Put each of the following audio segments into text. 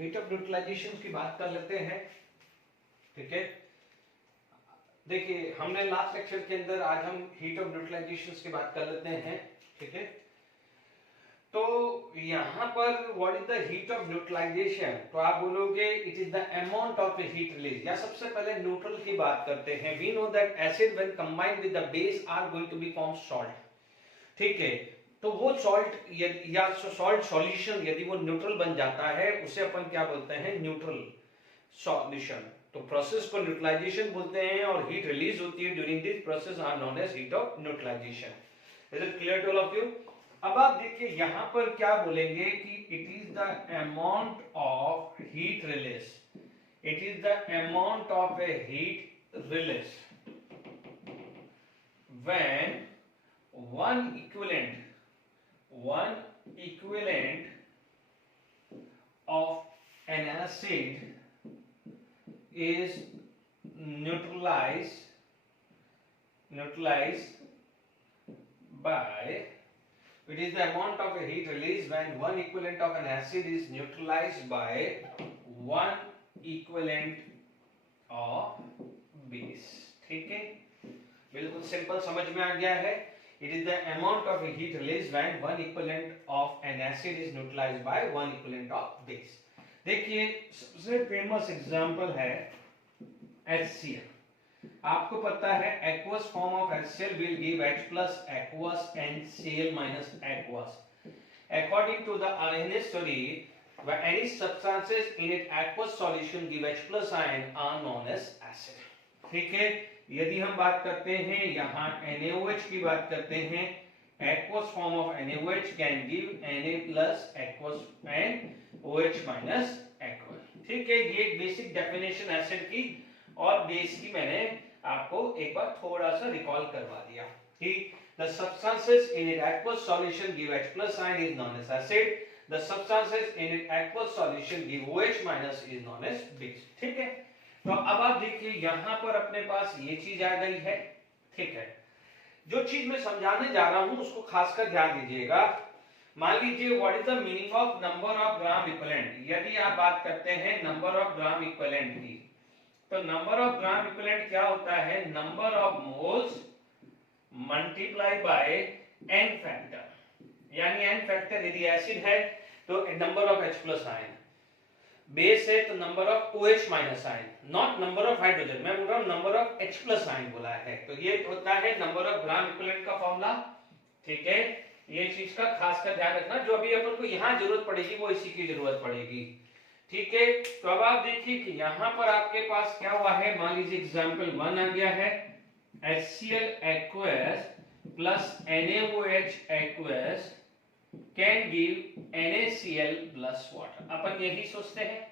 Heat of neutralisation की बात कर लेते हैं। ठीक है, देखिए हमने लास्ट लेक्चर के अंदर आज हम हीट ऑफ न्यूट्रलाइजेशन की बात कर लेते हैं। ठीक है, तो यहां पर what is the heat of neutralisation, तो आप बोलोगे it is the amount of heat release. या सबसे पहले न्यूट्रल की बात करते हैं। We know that acid when combined with the base are going to be form salt. ठीक है, तो वो सॉल्ट या सॉल्ट सॉल्यूशन यदि वो न्यूट्रल बन जाता है उसे अपन क्या बोलते हैं, न्यूट्रल सॉल्यूशन। तो प्रोसेस को न्यूट्रलाइजेशन बोलते हैं और हीट रिलीज होती है during this process are known as heat of neutralisation. Is it clear to all of you? अब आप देखिए यहां पर क्या बोलेंगे कि it is the amount of heat release, it is the amount of a heat release when one equivalent of an acid is neutralized by, it is the amount of a heat release when one equivalent of an acid is neutralized by one equivalent of base। ठीक है, बिल्कुल simple समझ में आ गया है। It is the amount of heat released when one equivalent of an acid is neutralized by one equivalent of base। देखिए सबसे famous example है HCl। आपको पता है aqueous form of HCl will give H plus aqueous and Cl minus aqueous। According to the Arrhenius theory, when any substances in its aqueous solution give H plus ion are known as acid। ठीक है, यदि हम बात करते हैं यहाँ NaOH की बात करते हैं, aqueous form of NaOH can give Na plus aqueous and OH minus aqueous। ठीक है, ये एक बेसिक डेफिनेशन एसिड की और बेस की मैंने आपको एक बार थोड़ा सा रिकॉल करवा दिया कि the substances in its aqueous solution give H plus ion is known as acid, the substances in its aqueous solution give OH minus is known as base। ठीक है, तो अब आप देखिए यहां पर अपने पास ये चीज आ गई है। ठीक है, जो चीज मैं समझाने जा रहा हूं उसको खासकर ध्यान दीजिएगा। मान लीजिए what is the meaning of number of gram equivalent. यदि आप बात करते हैं नंबर ऑफ ग्राम इक्विवेलेंट की, तो नंबर ऑफ ग्राम इक्विवेलेंट क्या होता है, number of moles multiply by n factor. यानी n फैक्टर यदि एसिड है तो number of H plus ion, base है तो number of OH minus ion, not number of hydrogen, मैं बोल रहा हूं number of H plus ion बोला है। तो ये होता है नंबर ऑफ ग्राम इक्विवेलेंट का फॉर्मूला। ठीक है, ये चीज का खास कर ध्यान रखना, जो अभी अपन को यहां जरूरत पड़ेगी वो इसी की जरूरत पड़ेगी। ठीक है, तो अब आप देखिए कि यहां पर आपके पास क्या हुआ है। मान लीजिए एग्जांपल 1 आ गया है, HCl aqueous plus NaOH aqueous can give NaCl plus water। अपन यही सोचते हैं,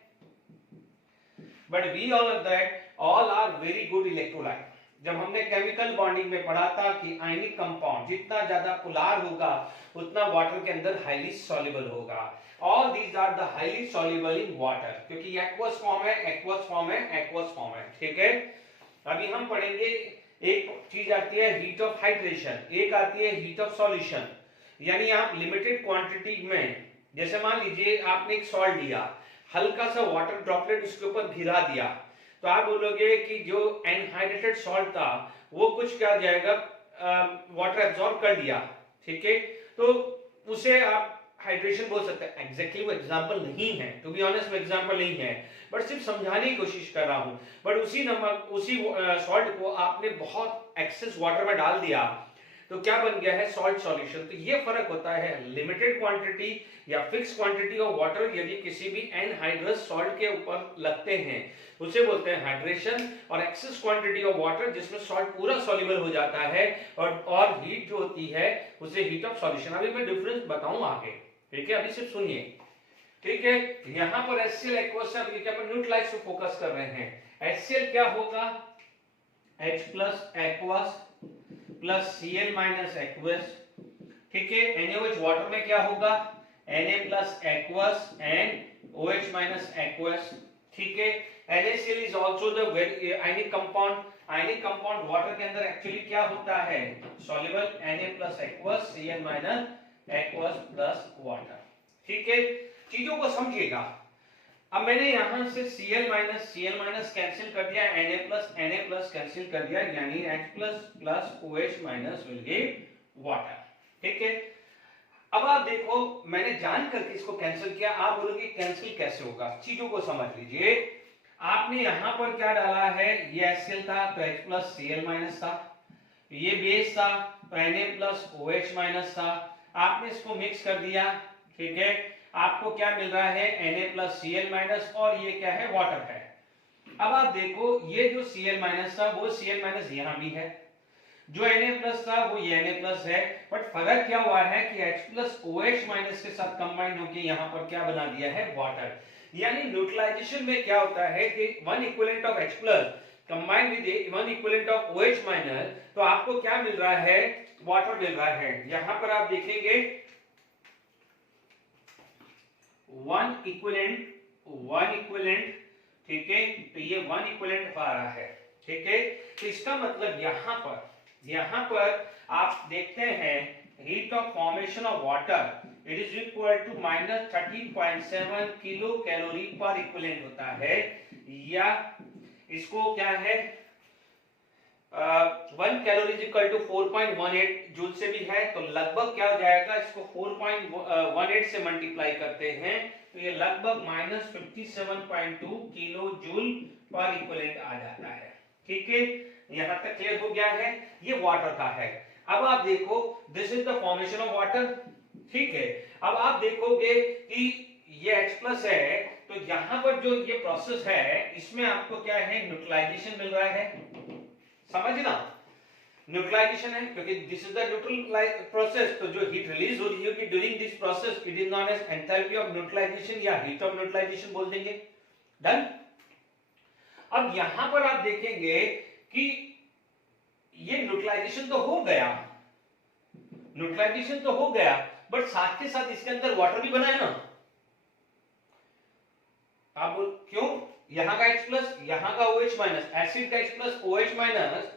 but we all of that all are very good electrolyte। जब हमने केमिकल बॉन्डिंग में पढ़ा था कि आयनिक कंपाउंड जितना ज्यादा पोलर होगा उतना वाटर के अंदर हाईली सॉल्युबल होगा। All these are the highly soluble in water, क्योंकि एक्वस फॉर्म है, एक्वस फॉर्म है, एक्वस फॉर्म है। ठीक है, अभी हम पढ़ेंगे एक चीज आती है हीट ऑफ हाइड्रेशन, एक आती है हीट ऑफ सॉल्यूशन। यानी आप लिमिटेड क्वांटिटी में, जैसे मान लीजिए आपने एक सॉल्ट लिया, हल्का सा वाटर ड्रॉपलेट उसके ऊपर गिरा दिया, तो आप बोलोगे कि जो एनहाइड्रेटेड सॉल्ट था वो कुछ क्या जाएगा, वाटर एब्जॉर्ब कर लिया। ठीक है, तो उसे आप हाइड्रेशन बोल सकते हैं। एग्जैक्टली वो एग्जांपल नहीं है, टू बी ऑनेस्ट वो एग्जांपल नहीं है, बट सिर्फ समझाने की कोशिश कर रहा हूं। बट उसी नमक उसी सॉल्ट को आपने बहुत एक्सेस वाटर में डाल दिया तो क्या बन गया है, सॉल्ट सॉल्यूशन। तो ये फर्क होता है लिमिटेड क्वांटिटी या फिक्स क्वांटिटी ऑफ वाटर यदि किसी भी एनहाइड्रस सॉल्ट के ऊपर लगते हैं उसे बोलते हैं हाइड्रेशन, और एक्सेस क्वांटिटी ऑफ वाटर जिसमें सॉल्ट पूरा सॉल्युबल हो जाता है और हीट जो होती है उसे हीट ऑफ सॉल्यूशन। अभी मैं डिफरेंस बताऊं आगे। ठीक है, अभी सिर्फ सुनिए। ठीक है, यहां पर HCl aqueous है, अभी क्या अपन न्यूट्रलाइज पे फोकस कर रहे हैं। HCl क्या होगा, H plus aqueous plus Cl minus aqueous। ठीक है, NaOH वाटर में क्या होगा, Na plus aqueous and OH minus aqueous। ठीक है, NaCl is also the ionic compound। ionic compound water के अंदर एक्चुअली क्या होता है, soluble Na plus aqueous, Cl minus aqueous plus water। ठीक है, चीजों को समझिएगा। अब मैंने यहां से Cl माइनस कैंसिल कर दिया, Na प्लस कैंसिल कर दिया, यानी H plus OH minus will give water. ठीक है, अब आप देखो मैंने जान करके इसको कैंसिल किया, आप बोलोगे कैंसिल कैसे होगा, चीजों को समझ लीजिए। आपने यहां पर क्या डाला है, ये HCl था तो H प्लस Cl माइनस था, ये बेस था तो Na प्लस OH माइनस था, आपने इसको मिक्स कर दिया। ठीक है, आपको क्या मिल रहा है, Na प्लस Cl माइनस, और ये क्या है, वाटर है। अब आप देखो ये जो Cl माइनस था वो Cl माइनस यहां भी है, जो Na प्लस था वो ये Na प्लस है, बट फर्क क्या हुआ है कि H प्लस OH माइनस के साथ कंबाइन होकर यहाँ पर क्या बना दिया है, वाटर। यानी न्यूट्रलाइजेशन में क्या होता है कि one equivalent of H plus combine with one equivalent of OH minus, तो आपको क्या मिल रहा है, वाटर मिल रहा है। यहां पर आप देखेंगे वन इक्विवेलेंट, ठीक है, तो ये वन इक्विवेलेंट आ रहा है। ठीक है, तो इसका मतलब यहां पर आप देखते हैं heat of formation of water it is equal to minus 13.7 kilo calorie per equivalent होता है, या इसको क्या है 1 calorie is equal to 4.18 joule से भी है, तो लगभग क्या हो जाएगा, इसको 4.18 से मल्टीप्लाई करते हैं तो ये लगभग माइनस 57.2 किलो जूल पर इक्विवेलेंट आ जाता है। ठीक है, यहां तक क्लियर हो गया है, ये वाटर का है। अब आप देखो this is the formation of water. ठीक है, अब आप देखोगे कि ये H प्लस है, तो यहां पर जो ये प्रोसेस है इसमें आपको क्या है, न्यूट्रलाइजेशन मिल रहा है, समझना, न्यूट्रलाइजेशन है, क्योंकि this is the neutral process, तो जो हीट रिलीज हो रही है कि during this process it is known as enthalpy of neutralisation या हीट ऑफ न्यूट्रलाइजेशन बोल देंगे। डन। अब यहां पर आप देखेंगे कि ये न्यूट्रलाइजेशन तो हो गया, बट साथ के साथ इसके अंदर वाटर भी बना है ना। आप बोल क्यों, यहां का H प्लस, यहां का OH माइनस, एसिड का H प्लस OH माइनस,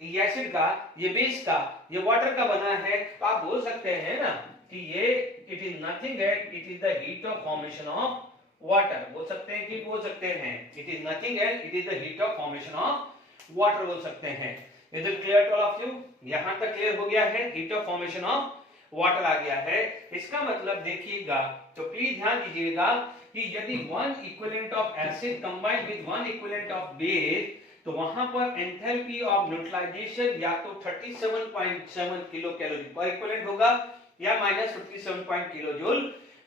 ये एसिड का, ये बेस का, ये वाटर का बना है, तो आप बोल सकते हैं ना कि ये इट इज नथिंग है, it is the heat of formation of water, बोल सकते हैं कि बोल सकते हैं इट इज नथिंग है, it is the heat of formation of water बोल सकते हैं। Is it clear to all of you, यहां तक क्लियर हो गया है, heat of formation of water आ गया है। इसका मतलब देखिएगा, तो प्लीज ध्यान दीजिएगा कि यदि one equivalent of acid combined with one equivalent of base, तो वहां पर एंथैल्पी ऑफ न्यूट्रलाइजेशन या तो 37.7 किलो कैलोरी पर इक्विवेलेंट होगा या माइनस 57 किलो जूल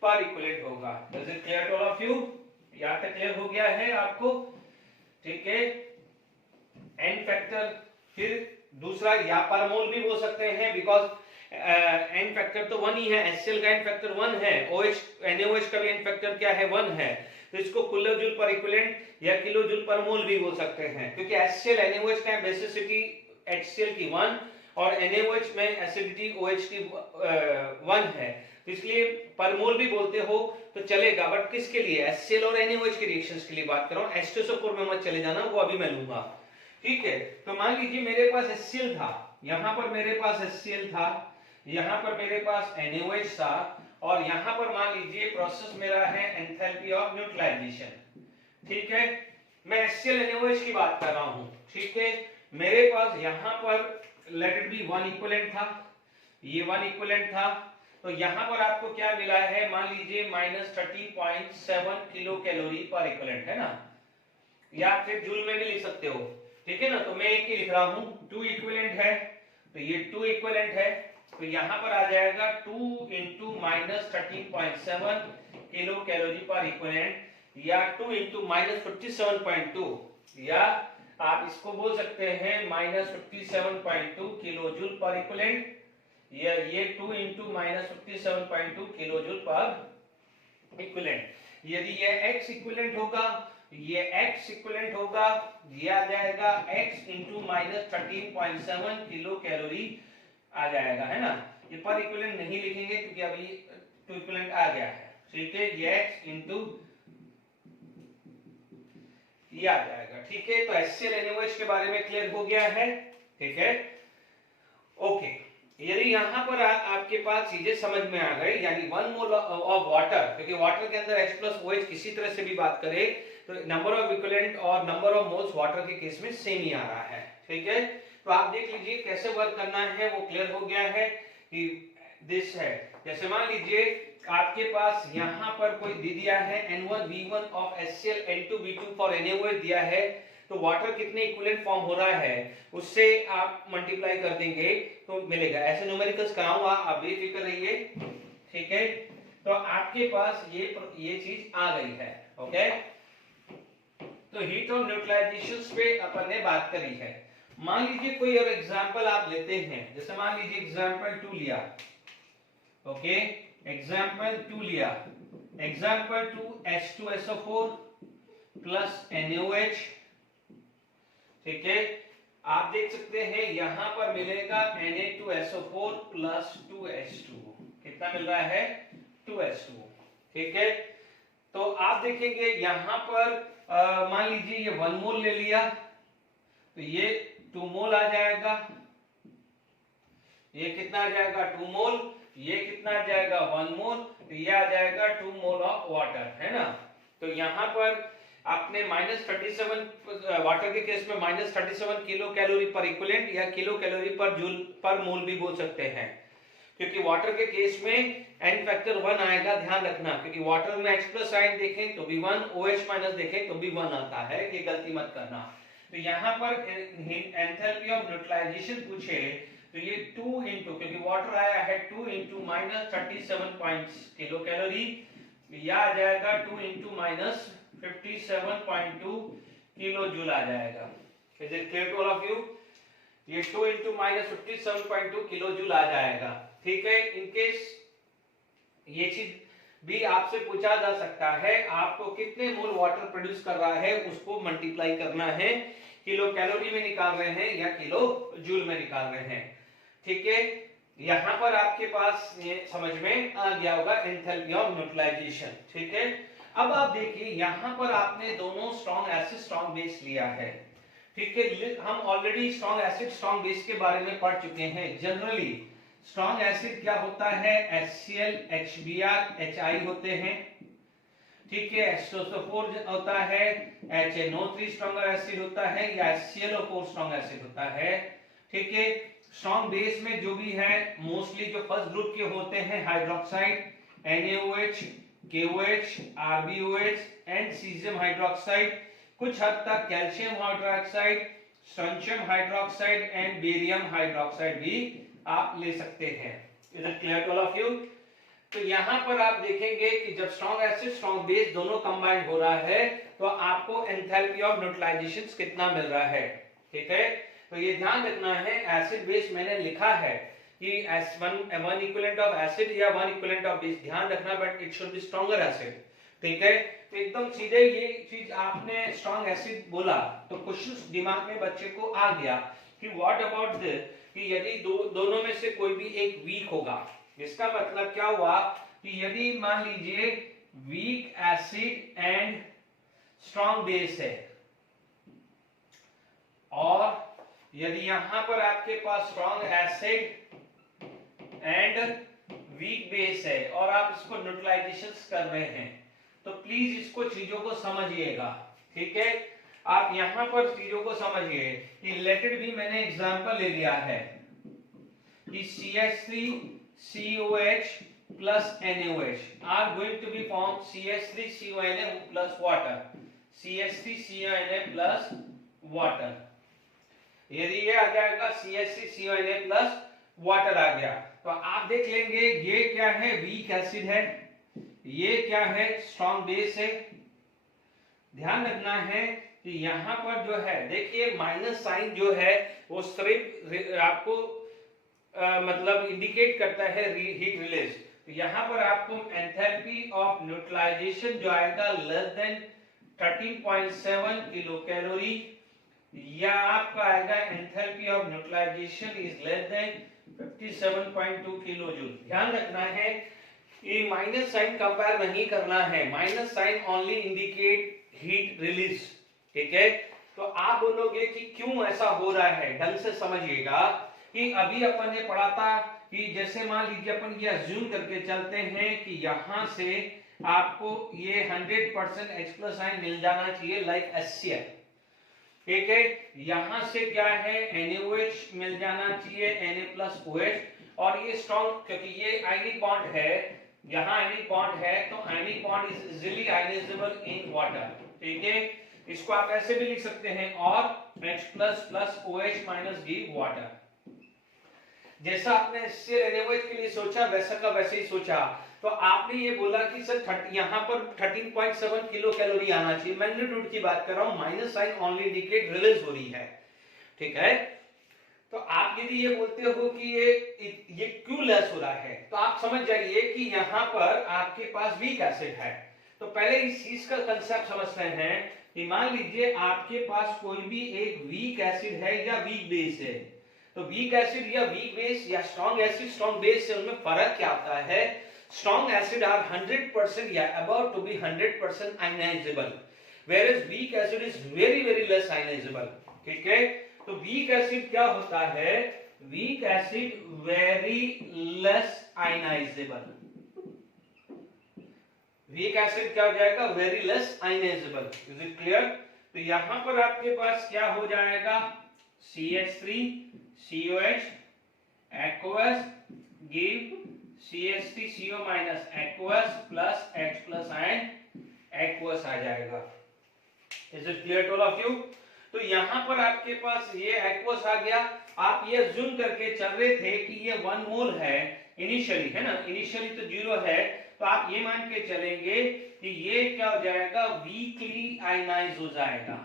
पर इक्विवेलेंट होगा। Is it clear to all of you, यहां तक क्लियर हो गया है आपको। ठीक है, एन फैक्टर, फिर दूसरा या पर मोल भी बोल सकते हैं, बिकॉज एन फैक्टर तो 1 ही है, HCl का एन फैक्टर 1 है, OH NaOH का भी एन फैक्टर क्या है, 1 है, तो इसको किलो जूल पर इक्विवेलेंट या किलो जूल पर मोल भी बोल सकते हैं, क्योंकि HCl NaOH का बेसिसिटी HCl की 1 और NaOH में एसिडिटी OH की 1 है, तो इसलिए पर मोल भी बोलते हो तो चलेगा, बट किसके लिए, HCl और NaOH के रिएक्शंस के लिए बात कर रहा हूं, H2SO4 में मत चले जाना, वो अभी मैं लूंगा। ठीक है, तो मान लीजिए मेरे पास HCl था, यहां पर मेरे पास HCl था, यहां पर मेरे पास NaOH था, और यहां पर मान लीजिए प्रोसेस मेरा है एंथैल्पी ऑफ न्यूट्रलाइजेशन। ठीक है, मैं HCl NaOH की बात कर रहा हूं। ठीक है, मेरे पास यहां पर let it be one equivalent था, ये वन इक्विवेलेंट था, तो यहां पर आपको क्या मिला है, मान लीजिए minus 13.7 kilo calorie per equivalent है ना, या फिर जूल में भी लिख सकते हो। ठीक है ना, तो मैं एक ही लिख रहा हूं, 2 इक्विवेलेंट है, तो ये 2 इक्विवेलेंट है, तो यहां पर आ जाएगा 2 into minus 13.7 kilo calorie per equivalent, या 2 इंटू माइनस 57.2, या आप इसको बोल सकते हैं माइनस 57.2 किलो जूल पर इक्विवेलेंट, या ये 2 इंटू माइनस 57.2 किलो जूल पर इक्विवेलेंट। यदि ये x इक्विवेलेंट होगा, ये x इक्विवेलेंट होगा, ये आ जाएगा x into minus 13.7 kilo calorie आ जाएगा, है ना, ये पर इक्विवेलेंट नहीं लिखेंगे क्योंकि अभी टू इक्विवेलेंट आ गया है। ठीक है, ये x इंटू ये आ जाएगा। ठीक है, तो HCl NaOH के बारे में क्लियर हो गया है। ठीक है, ओके, यदि यहाँ पर आपके पास चीजें समझ में आ गई, यानी 1 मोल ऑफ वाटर, क्योंकि वाटर के अंदर H प्लस OH किसी तरह से भी बात करें तो नंबर ऑफ इक्विवेलेंट और नंबर ऑफ मोल्स वाटर के केस में सेम ही आ रहा है। ठीक है, तो आप देख लीजिए कैसे वर्क करना है, वो क्लियर हो गया है कि दिस है। जैसे मान लीजिए आपके पास यहाँ पर कोई दे दिया है N1 V1 of HCl N2 V2 for NaOH दिया है, तो वाटर कितने इक्विवेलेंट फॉर्म हो रहा है उससे आप मल्टीप्लाई कर देंगे तो मिलेगा। ऐसे न्यूमेरिकल्स कराऊंगा, आप बेफिक्र रहिए। ठीक है, तो आपके पास ये चीज आ गई है। ओके, तो हीट और न्यूट्रलाइजेशन पे अपन ने बात करी है। मान लीजिए कोई और एग्जांपल आप लेते हैं, जैसे मान लीजिए एग्जांपल 2 लिया। ओके, एग्जांपल 2 लिया, एग्जांपल 2 H2SO4 प्लस NaOH। ठीक है, आप देख सकते हैं यहां पर मिलेगा Na2SO4 प्लस 2H2, कितना मिल रहा है 2H2। ठीक है, तो आप देखेंगे यहां पर मान लीजिए ये 1 मोल ले लिया तो ये 2 मोल आ जाएगा, ये कितना आ जाएगा 2 मोल, ये कितना आ जाएगा 1 मोल, तो ये आ जाएगा 2 मोल ऑफ वाटर, है ना। तो यहां पर आपने -37 वाटर के केस में -37 किलो कैलोरी पर इक्विवेलेंट या किलो कैलोरी पर जूल पर मोल भी बोल सकते हैं, क्योंकि वाटर के केस में n फैक्टर 1 आएगा, ध्यान रखना, क्योंकि वाटर में H प्लस आयन देखें तो भी 1, OH माइनस देखें तो भी 1 आता है, ये गलती मत करना। तो यहाँ पर एंथैल्पी ऑफ न्यूट्रलाइजेशन पूछे तो ये 2 इंटू, क्योंकि वाटर आया है 2 इंटू -37 किलो कैलोरी, यह आ जाएगा 2 इंटू -57.2 किलो जूल आ जाएगा। Is it clear to all of you? ये 2 इंटू -57.2 किलो जूल आ जाएगा। ठीक है, इनकेस ये चीज भी आपसे पूछा जा सकता है, आपको कितने मोल वाटर प्रोड्यूस कर रहा है उसको मल्टीप्लाई करना है, किलो कैलोरी में निकाल रहे हैं या किलो जूल में निकाल रहे हैं। ठीक है, यहां पर आपके पास ये समझ में आ गया होगा एंथैल्पी ऑफ न्यूट्रलाइजेशन। ठीक है, अब आप देखिए यहां पर आपने दोनों स्ट्रॉन्ग एसिड स्ट्रॉन्ग बेस लिया है। ठीक है, हम already strong acid strong base के बारे में पढ़ चुके हैं। जनरली स्ट्रॉन्ग एसिड क्या होता है, HCl HBr HI होते हैं। ठीक है, H2SO4 होता है, HNO3 स्ट्रॉन्गर एसिड होता है या HClO4 स्ट्रॉन्ग एसिड होता है। ठीक है, स्ट्रॉन्ग बेस में जो भी है मोस्टली जो फर्स्ट ग्रुप के होते हैं hydroxide, NaOH, KOH, RbOH and caesium hydroxide, कुछ हद तक calcium hydroxide, strontium hydroxide and barium hydroxide भी आप ले सकते हैं। Is it clear to all of you? तो यहां पर आप देखेंगे कि जब स्ट्रॉन्ग एसिड स्ट्रॉन्ग बेस दोनों कंबाइन हो रहा है तो आपको एंथैल्पी ऑफ न्यूट्रलाइजेशन कितना मिल रहा है। ठीक है, तो ये ध्यान रखना है, एसिड बेस मैंने लिखा है कि वन इक्विवेलेंट ऑफ एसिड या वन इक्विवेलेंट ऑफ बेस, ध्यान रखना, but it should be stronger acid. ठीक है, तो एकदम सीधे ये चीज आपने स्ट्रॉन्ग एसिड बोला तो क्वेश्चन दिमाग में बच्चे को आ गया कि व्हाट अबाउट दिस, कि यदि दोनों में से कोई भी एक वीक होगा, इसका मतलब क्या हुआ कि यदि मान लीजिए weak acid and strong base है और यदि यहां पर आपके पास strong acid and weak base है और आप इसको न्यूट्रलाइजेशन कर रहे हैं, तो प्लीज इसको चीजों को समझिएगा। ठीक है, आप यहां पर चीजों को समझिए कि रिलेटेड भी मैंने एग्जांपल ले लिया है कि CH3COH plus NaOH are going to be formed CH3CONA plus water, CH3CONA plus water। यदि ये आ जाएगा CH3CONA plus water आ गया तो आप देख लेंगे ये क्या है, वीक एसिड है, ये क्या है, स्ट्रॉन्ग बेस है। ध्यान रखना है कि यहां पर जो है देखिए माइनस साइन जो है वो सिर्फ आपको मतलब इंडिकेट करता है हीट रिलीज। तो यहां पर आपको एंथैल्पी ऑफ न्यूट्रलाइजेशन जो आएगा लेस देन 13.7 किलो कैलोरी, या आपका आएगा enthalpy of neutralisation is less than 57.2 kilo joule. ध्यान रखना है ये माइनस साइन कंपेयर नहीं करना है, minus sign only indicate heat release. ठीक है, तो आप बोलोगे कि क्यों ऐसा हो रहा है, ढंग से समझिएगा कि अभी अपन ने पढ़ा था कि जैसे मान लीजिए अपन ये अज्यूम करके चलते हैं कि यहां से आपको ये 100% H प्लस आयन मिल जाना चाहिए लाइक HCl, ठीक है। यहां से क्या है NaOH मिल जाना चाहिए Na प्लस OH, और ये स्ट्रॉन्ग क्योंकि ये आयनिक बॉन्ड है, यहाँ आयनिक बॉन्ड है तो ionic bond is easily ionisable in water, ठीक है। इसको आप ऐसे भी लिख सकते हैं और H plus plus OH minus give water. जैसा आपने NaOH के लिए सोचा वैसा का वैसे ही सोचा, तो आपने ये बोला कि सर यहाँ पर 13.7 किलो कैलोरी आना चाहिए, मैग्नीट्यूड की बात कर रहा हूँ, minus sign only indicate release हो रही है, ठीक है। तो आप यदि ये बोलते हो कि ये क्यों लेस हो रहा है, तो आप समझ जाइए कि यहाँ पर आपके पास वीक एसिड है। तो पहले इस चीज का कंसेप्ट समझते हैं कि मान लीजिए आपके पास कोई भी एक वीक एसिड है या वीक बेस है, तो वीक एसिड या वीक बेस या स्ट्रॉन्ग एसिड स्ट्रॉन्ग बेस से उनमें फर्क क्या होता है। स्ट्रॉन्ग एसिड आर 100% या about to be 100% ionisable, whereas weak acid is very less ionizable, ठीक है। तो वीक एसिड क्या होता है, weak acid very less ionisable, weak acid क्या हो जाएगा, very less ionisable, is it clear. तो यहां पर आपके पास क्या हो जाएगा, CH3 COH aqueous give CH3CO minus aqueous plus H plus ion aqueous आ जाएगा, is it clear to all of you. तो यहां पर आपके पास ये एक्वस आ गया, आप ये अज्यूम करके चल रहे थे कि ये 1 मोल है इनिशियली, है ना, इनिशियली तो 0 है, तो आप ये मान के चलेंगे कि ये क्या हो जाएगा, वीकली आयनाइज हो जाएगा।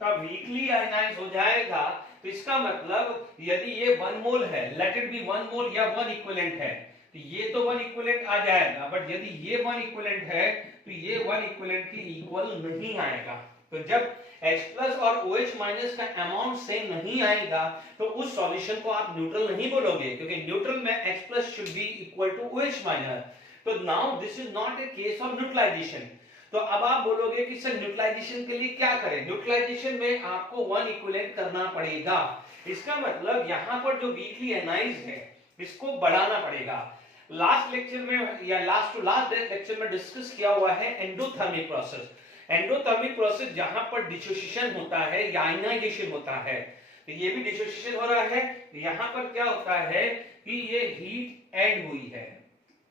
तो अब वीकली आयनाइज हो जाएगा तो इसका मतलब यदि ये 1 मोल है, लेट इट बी 1 मोल या 1 इक्विवेलेंट है, तो ये तो 1 इक्विवेलेंट आ जाएगा, बट यदि ये 1 इक्विवेलेंट है तो ये 1 इक्विवेलेंट के इक्वल नहीं आएगा। तो जब H प्लस और OH माइनस का अमाउंट सेम नहीं आएगा तो उस सॉल्यूशन को आप न्यूट्रल नहीं बोलोगे, क्योंकि न्यूट्रल में H plus should be equal to OH minus. तो now this is not a case of neutralisation. तो अब आप बोलोगे कि सर न्यूट्रलाइजेशन के लिए क्या करें, न्यूट्रलाइजेशन में आपको 1 इक्विवेलेंट करना पड़ेगा। इसका मतलब यहाँ पर जो वीकली आयनाइज है इसको बढ़ाना पड़ेगा। लास्ट लेक्चर में या लास्ट टू लास्ट लेक्चर में डिस्कस किया हुआ है एंडोथर्मिक प्रोसेस। एंडोथर्मिक प्रोसेस जहां पर डिसोसिएशन होता है या आयनाइजेशन होता है, तो ये भी डिसोसिएशन हो रहा है। यहां पर क्या होता है कि ये हीट ऐड हुई है,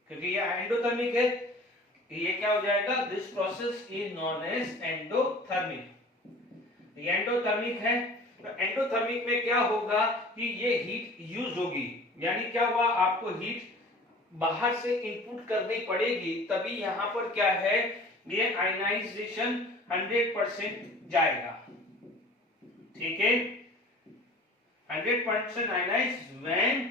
क्योंकि ये एंडोथर्मिक है, ये क्या हो जाएगा, this process is known as endothermic. ये एंडोथर्मिक है, तो एंडोथर्मिक में क्या होगा कि ये हीट यूज होगी, यानी क्या हुआ, आपको हीट बाहर से इनपुट करनी पड़ेगी, तभी यहां पर क्या है, ये आयनाइजेशन 100% जाएगा, ठीक है। 100% ionise when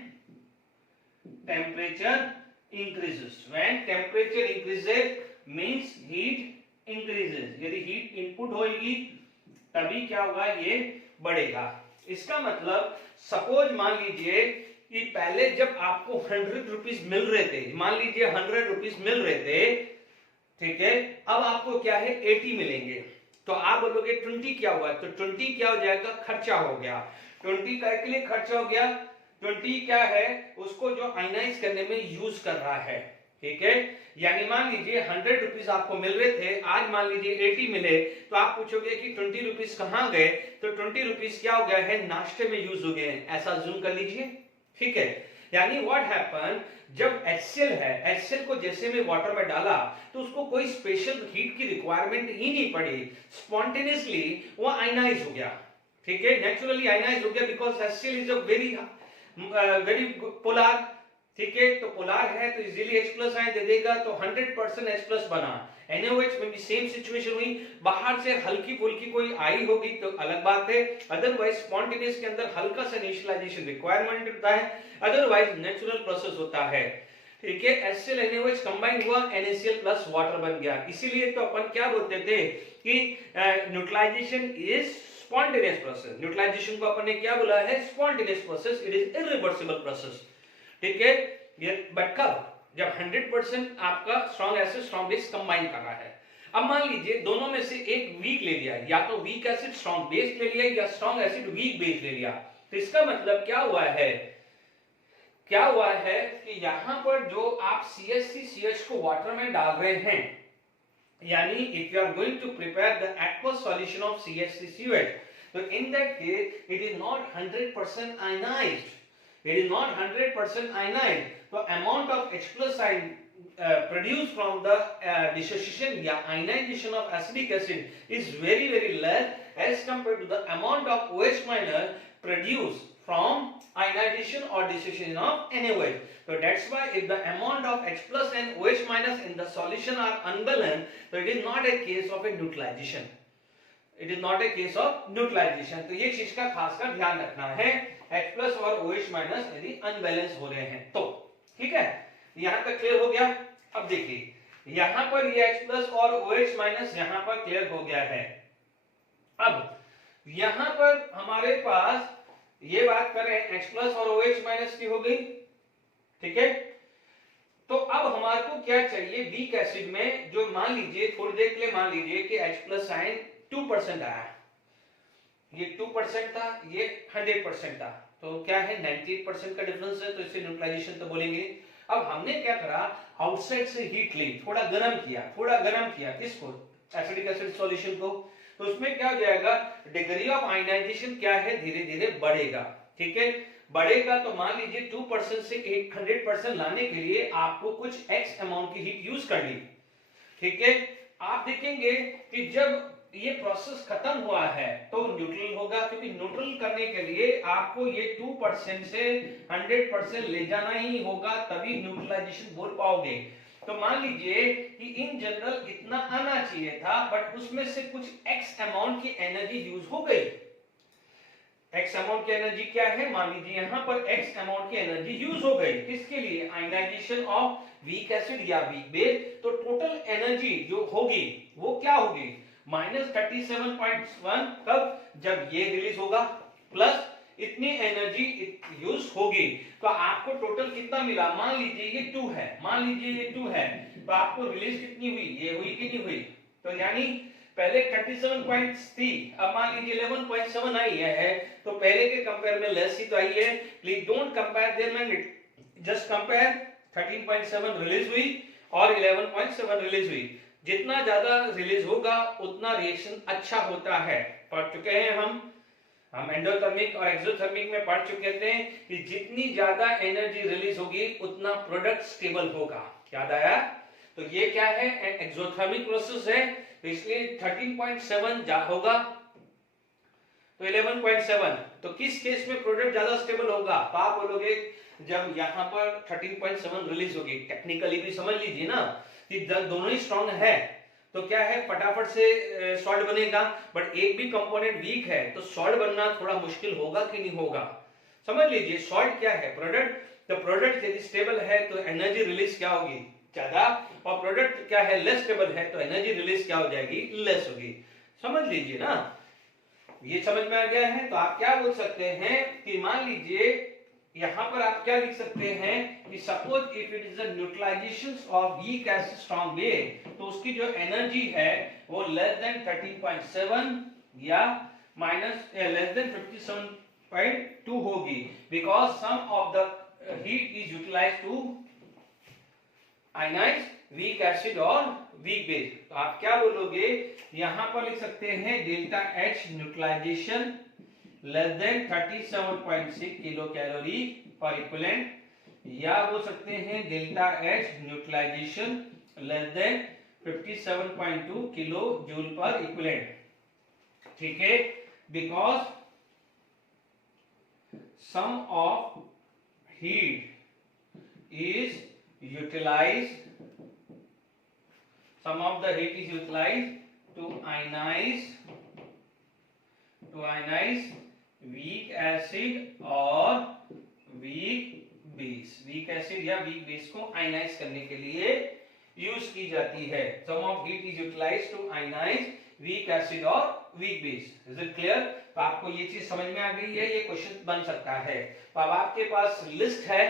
temperature increases, when temperature increases means heat increases, यदि heat input होगी तभी क्या होगा, ये बढ़ेगा। इसका मतलब सपोज मान लीजिए कि पहले जब आपको 100 रुपीज मिल रहे थे, मान लीजिए 100 रुपीज मिल रहे थे, ठीक है, अब आपको क्या है 80 मिलेंगे, तो आप बोलोगे 20 क्या हुआ, तो 20 क्या हो जाएगा, खर्चा हो गया। 20 का के लिए खर्चा हो गया, 20 क्या है, उसको जो आयनाइज करने में यूज कर रहा है, ठीक है। यानी मान लीजिए 100 रुपीज आपको मिल रहे थे, आज मान लीजिए 80 मिले, तो आप पूछोगे कि 20 रुपीज कहां गए, तो 20 रुपीज क्या हो गया है, नाश्ते में यूज हो गए हैं, ऐसा जूम कर लीजिए, ठीक है। यानी व्हाट हैपन, जब HCl है, HCl को जैसे में वाटर में डाला तो उसको कोई स्पेशल हीट की रिक्वायरमेंट ही नहीं पड़ी, स्पॉन्टेनियसली वो आयनाइज हो गया, ठीक है, नेचुरली आयनाइज हो गया, because HCl is a very polar, ठीक है। तो पोलर है तो इजीली H प्लस आयन दे देगा, तो 100% H प्लस बना। NaOH में भी सेम सिचुएशन हुई, बाहर से हल्की फुल्की कोई आई होगी तो अलग बात है, अदरवाइज स्पॉन्टेनियस के अंदर हल्का सा इनिशियलाइजेशन रिक्वायरमेंट होता है, अदरवाइज नेचुरल प्रोसेस होता है, ठीक है। HCl NaOH कंबाइन हुआ, NaCl प्लस वाटर बन गया। इसीलिए तो अपन क्या बोलते थे कि neutralisation is spontaneous process. Neutralisation को अपन ने क्या बोला है, spontaneous process, it is irreversible process, ठीक है। ये बट कब, जब 100% आपका strong acid strong base combine कर रहा है। अब मान लीजिए दोनों में से एक वीक ले लिया, या तो वीक एसिड स्ट्रॉन्ग बेस ले लिया या स्ट्रॉन्ग एसिड वीक बेस ले लिया, तो इसका मतलब क्या हुआ है कि यहां पर जो आप CH3CH को वाटर में डाल रहे हैं, यानी if you are going to prepare the aqueous solution of CH3CH, so in that case it is not 100% ionized. It is not 100% ionized. So amount of H plus ion produced from the dissociation या ionization of acetic acid is very less as compared to the amount of OH minus produced from ionization or dissociation of NaOH. So that's why if the amount of H plus and OH minus in the solution are unbalanced, so it is not a case of a neutralization. It is not a case of neutralization. तो ये चीज का खासकर ध्यान रखना है, H plus और OH minus यदि अनबैलेंस हो रहे हैं तो। ठीक है, यहां तक क्लियर हो गया। अब देखिए यहां पर ये H plus और OH minus यहां पर क्लियर हो गया है। अब यहां पर हमारे पास ये बात करें H plus और OH minus की हो गई, ठीक है। तो अब हमारे को क्या चाहिए, वीक एसिड में जो मान लीजिए थोड़ी देर के लिए मान लीजिए कि H plus आयन 2% आया, ये 2% था, ये 100% था, तो क्या है 98% का डिफरेंस है, तो इससे न्यूट्रलाइजेशन तो बोलेंगे। अब हमने क्या करा, आउटसाइड से हीट ली, थोड़ा गर्म किया किसको, एसिडिक एसिड सॉल्यूशन को, तो उसमें क्या हो जाएगा, डिग्री ऑफ आयनाइजेशन क्या है, धीरे धीरे बढ़ेगा। ठीक है, बढ़ेगा तो मान लीजिए 2% से 100% लाने के लिए आपको कुछ x अमाउंट की हीट यूज करनी। ठीक है, आप देखेंगे कि जब ये प्रोसेस खत्म हुआ है तो न्यूट्रल होगा, क्योंकि न्यूट्रल करने के लिए आपको ये 2% से 100% ले जाना ही होगा, तभी न्यूट्रलाइजेशन बोल पाओगे। तो मान लीजिए कि इन जनरल इतना आना चाहिए था, बट उसमें से कुछ x अमाउंट की एनर्जी यूज हो गई। x अमाउंट की एनर्जी क्या है, मान लीजिए यहां पर x अमाउंट की एनर्जी यूज हो गई, किसके लिए, आयनाइजेशन ऑफ वीक एसिड या वीक बेस। तो टोटल एनर्जी जो होगी वो क्या होगी, -37.1, कब, जब ये रिलीज होगा, प्लस इतनी एनर्जी यूज होगी, तो आपको टोटल कितना मिला, मान लीजिए ये 2 है, तो आपको रिलीज कितनी हुई, ये हुई कि नहीं हुई, तो यानी पहले 37.3, अब मान लीजिए 11.7 आई है, तो पहले के कंपेयर में लेस ही तो आई है। Please don't compare there magnitude, just compare 13.7 release हुई और 11.7 रिलीज हुई। जितना ज्यादा रिलीज होगा उतना रिएक्शन अच्छा होता है। पढ़ चुके हैं हम एंडोथर्मिक और एक्सोथर्मिक में पढ़ चुके थे कि जितनी ज्यादा एनर्जी रिलीज होगी उतना प्रोडक्ट स्टेबल होगा, याद आया। तो ये क्या है, एक्सोथर्मिक प्रोसेस है, तो इसलिए 13.7 होगा, तो 11.7, तो किस केस में प्रोडक्ट ज्यादा स्टेबल होगा, तो आप बोलोगे जब यहां पर 13.7 रिलीज होगी। टेक्निकली भी समझ लीजिए ना कि दोनों ही स्ट्रॉन्ग है, तो क्या है, फटाफट से सॉल्ट बनेगा, बट एक भी कंपोनेंट वीक है तो सॉल्ट बनना थोड़ा मुश्किल होगा कि नहीं होगा। समझ लीजिए सॉल्ट क्या है, प्रोडक्ट, तो प्रोडक्ट यदि स्टेबल है तो एनर्जी रिलीज क्या होगी, ज्यादा, और प्रोडक्ट क्या है, लेस स्टेबल है, तो एनर्जी रिलीज क्या हो जाएगी, लेस होगी। समझ लीजिए ना, ये समझ में आ गया है। तो आप क्या बोल सकते हैं कि मान लीजिए यहां पर आप क्या लिख सकते हैं कि suppose if it is a neutralisation of weak acid strong base, तो उसकी जो एनर्जी है वो लेस देन 13.7 या माइनस लेस देन 57.2 होगी, because some of the heat is utilised to ionise weak acid और वीक बेस। तो आप क्या बोलोगे, यहां पर लिख सकते हैं delta H neutralisation less than 37.6 kilo calorie per equivalent, या बोल सकते हैं delta H neutralisation less than 57.2 kilo joule पर इक्विवेलेंट। ठीक है, because some of heat is utilized, some of the heat is utilized to ionize weak acid और weak base, weak acid या weak base को आयनाइज करने के लिए use की जाती है। some of heat is utilized to ionize weak acid और weak base, is it clear? तो आपको ये चीज समझ में आ गई है, ये क्वेश्चन बन सकता है। तो अब आपके पास लिस्ट है,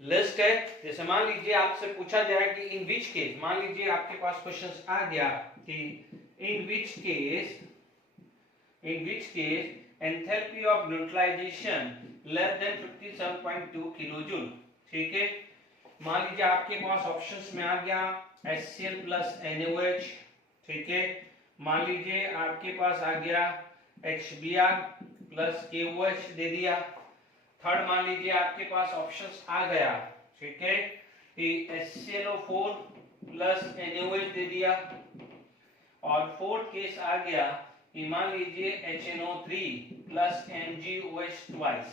जैसे मान लीजिए आपसे पूछा जाए कि इन विच केस, मान लीजिए आपके पास क्वेश्चन आ गया कि in which case enthalpy of neutralisation less than 57.2 kilo joule. ठीक है, मान लीजिए आपके पास ऑप्शंस में आ गया HCl प्लस NaOH। ठीक है, मान लीजिए आपके पास आ गया HBr प्लस KOH दे दिया। थर्ड मान लीजिए आपके पास ऑप्शंस आ गया, ठीक है, कि HClO4 प्लस NaOH दे दिया। और फोर्थ केस आ गया कि मान लीजिए HNO3 प्लस MgOH ट्वाइस,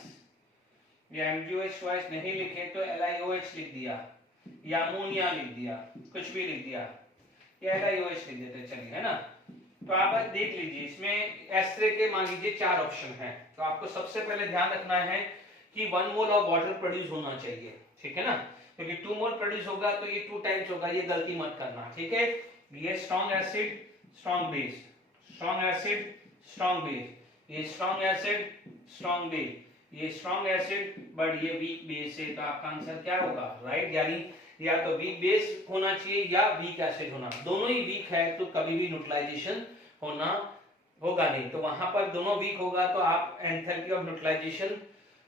या MgOH ट्वाइस नहीं लिखे तो LiOH लिख दिया, या अमोनिया लिख दिया, कुछ भी लिख दिया, या LiOH लिख देते, चलिए, है ना। तो आप देख लीजिए इसमें इस तरह के मान लीजिए 4 ऑप्शन हैं। तो आपको सबसे पहले ध्यान रखना है कि 1 मोल ऑफ वाटर प्रोड्यूस होना चाहिए, ठीक है ना, क्योंकि 2 मोल प्रोड्यूस होगा तो ये 2 टाइम्स होगा, ये गलती मत करना, ठीक है। ये strong acid strong base, strong acid strong base, ये स्ट्रॉन्ग एसिड स्ट्रॉन्ग बेस, ये स्ट्रॉन्ग एसिड बट ये वीक बेस है। तो आपका आंसर क्या होगा, राइट, यानी या तो वीक बेस होना चाहिए या वीक एसिड होना। दोनों ही वीक है तो कभी भी न्यूट्रलाइजेशन होना होगा नहीं। तो वहां पर दोनों वीक होगा तो आप एंथैल्पी ऑफ न्यूट्रलाइजेशन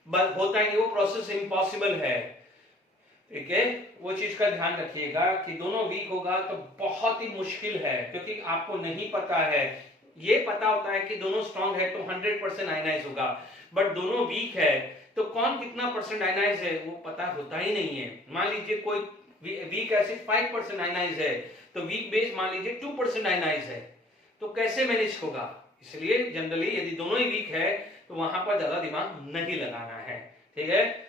होता ही, वो प्रोसेस इम्पॉसिबल है, ठीक है। वो चीज का ध्यान रखिएगा कि दोनों वीक होगा तो बहुत ही मुश्किल है, क्योंकि आपको नहीं पता है। ये पता होता है कि दोनों स्ट्रॉन्ग है तो 100% आयनाइज होगा, बट दोनों वीक है तो कौन कितना परसेंट आयनाइज है वो पता होता ही नहीं है। मान लीजिए कोई वीक एसिड 5% आयनाइज है तो वीक बेस मान लीजिए 2% आयनाइज है, तो कैसे मैनेज होगा। इसलिए जनरली यदि दोनों ही वीक है तो वहां पर ज्यादा दिमाग नहीं लगाना है, ठीक है।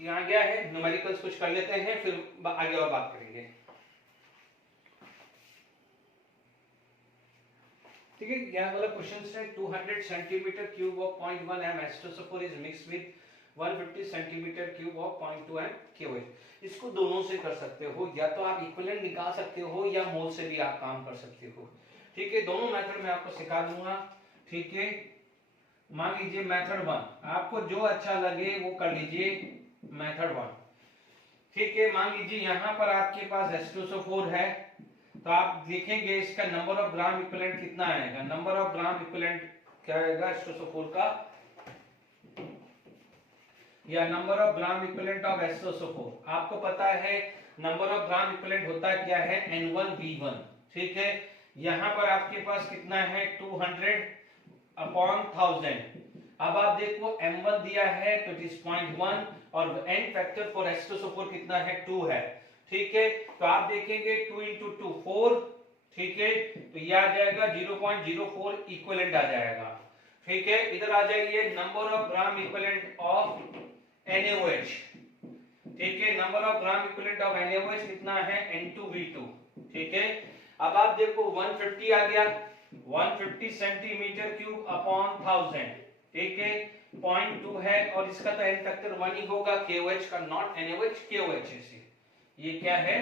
यहाँ गया है, न्यूमेरिकल्स कुछ कर लेते हैं फिर आगे और बात करेंगे, ठीक है। यहाँ वाला क्वेश्चन है 200 centimetre cube of 0.1 m H2SO4 is mixed with 150 centimetre cube of 0.2 m KOH। इसको दोनों से कर सकते हो, या तो आप इक्विवेलेंट निकाल सकते हो या मोल से भी आप काम कर सकते हो, ठीक है। दोनों मेथड में आपको सिखा दूंगा, ठीक है। मान लीजिए मेथड 1, आपको जो अच्छा लगे वो कर लीजिए, मेथड 1, ठीक है। मान लीजिए यहाँ पर आपके पास H2SO4 है तो आप देखेंगे इसका नंबर ऑफ ग्राम इक्विवेलेंट कितना आएगा। नंबर ऑफ ग्राम इक्विवेलेंट क्या आएगा H2SO4 का, या number of gram equivalent of H2SO4। आपको पता है नंबर ऑफ ग्राम इक्विवेलेंट होता क्या है, N1V1, ठीक है। यहाँ पर आपके पास कितना है 200/1000। अब आप देखो M1 दिया है तो इट इज 0.1 और n फैक्टर फॉर H2SO4 कितना है 2 है, ठीक है। तो आप देखेंगे 2 × 2 4, ठीक है, तो ये आ जाएगा 0.04 इक्विवेलेंट आ जाएगा, ठीक है। इधर आ जाइए number of gram equivalent of NaOH, ठीक है। Number of gram equivalent of NaOH कितना है N2V2, ठीक है। अब आप देखो 150 आ गया, 150 सेंटीमीटर क्यूब अपॉन 1000, ठीक है, 0.2 है और इसका तो n फैक्टर 1 ही होगा, KOH का, नॉट NaOH, KOH है, ये क्या है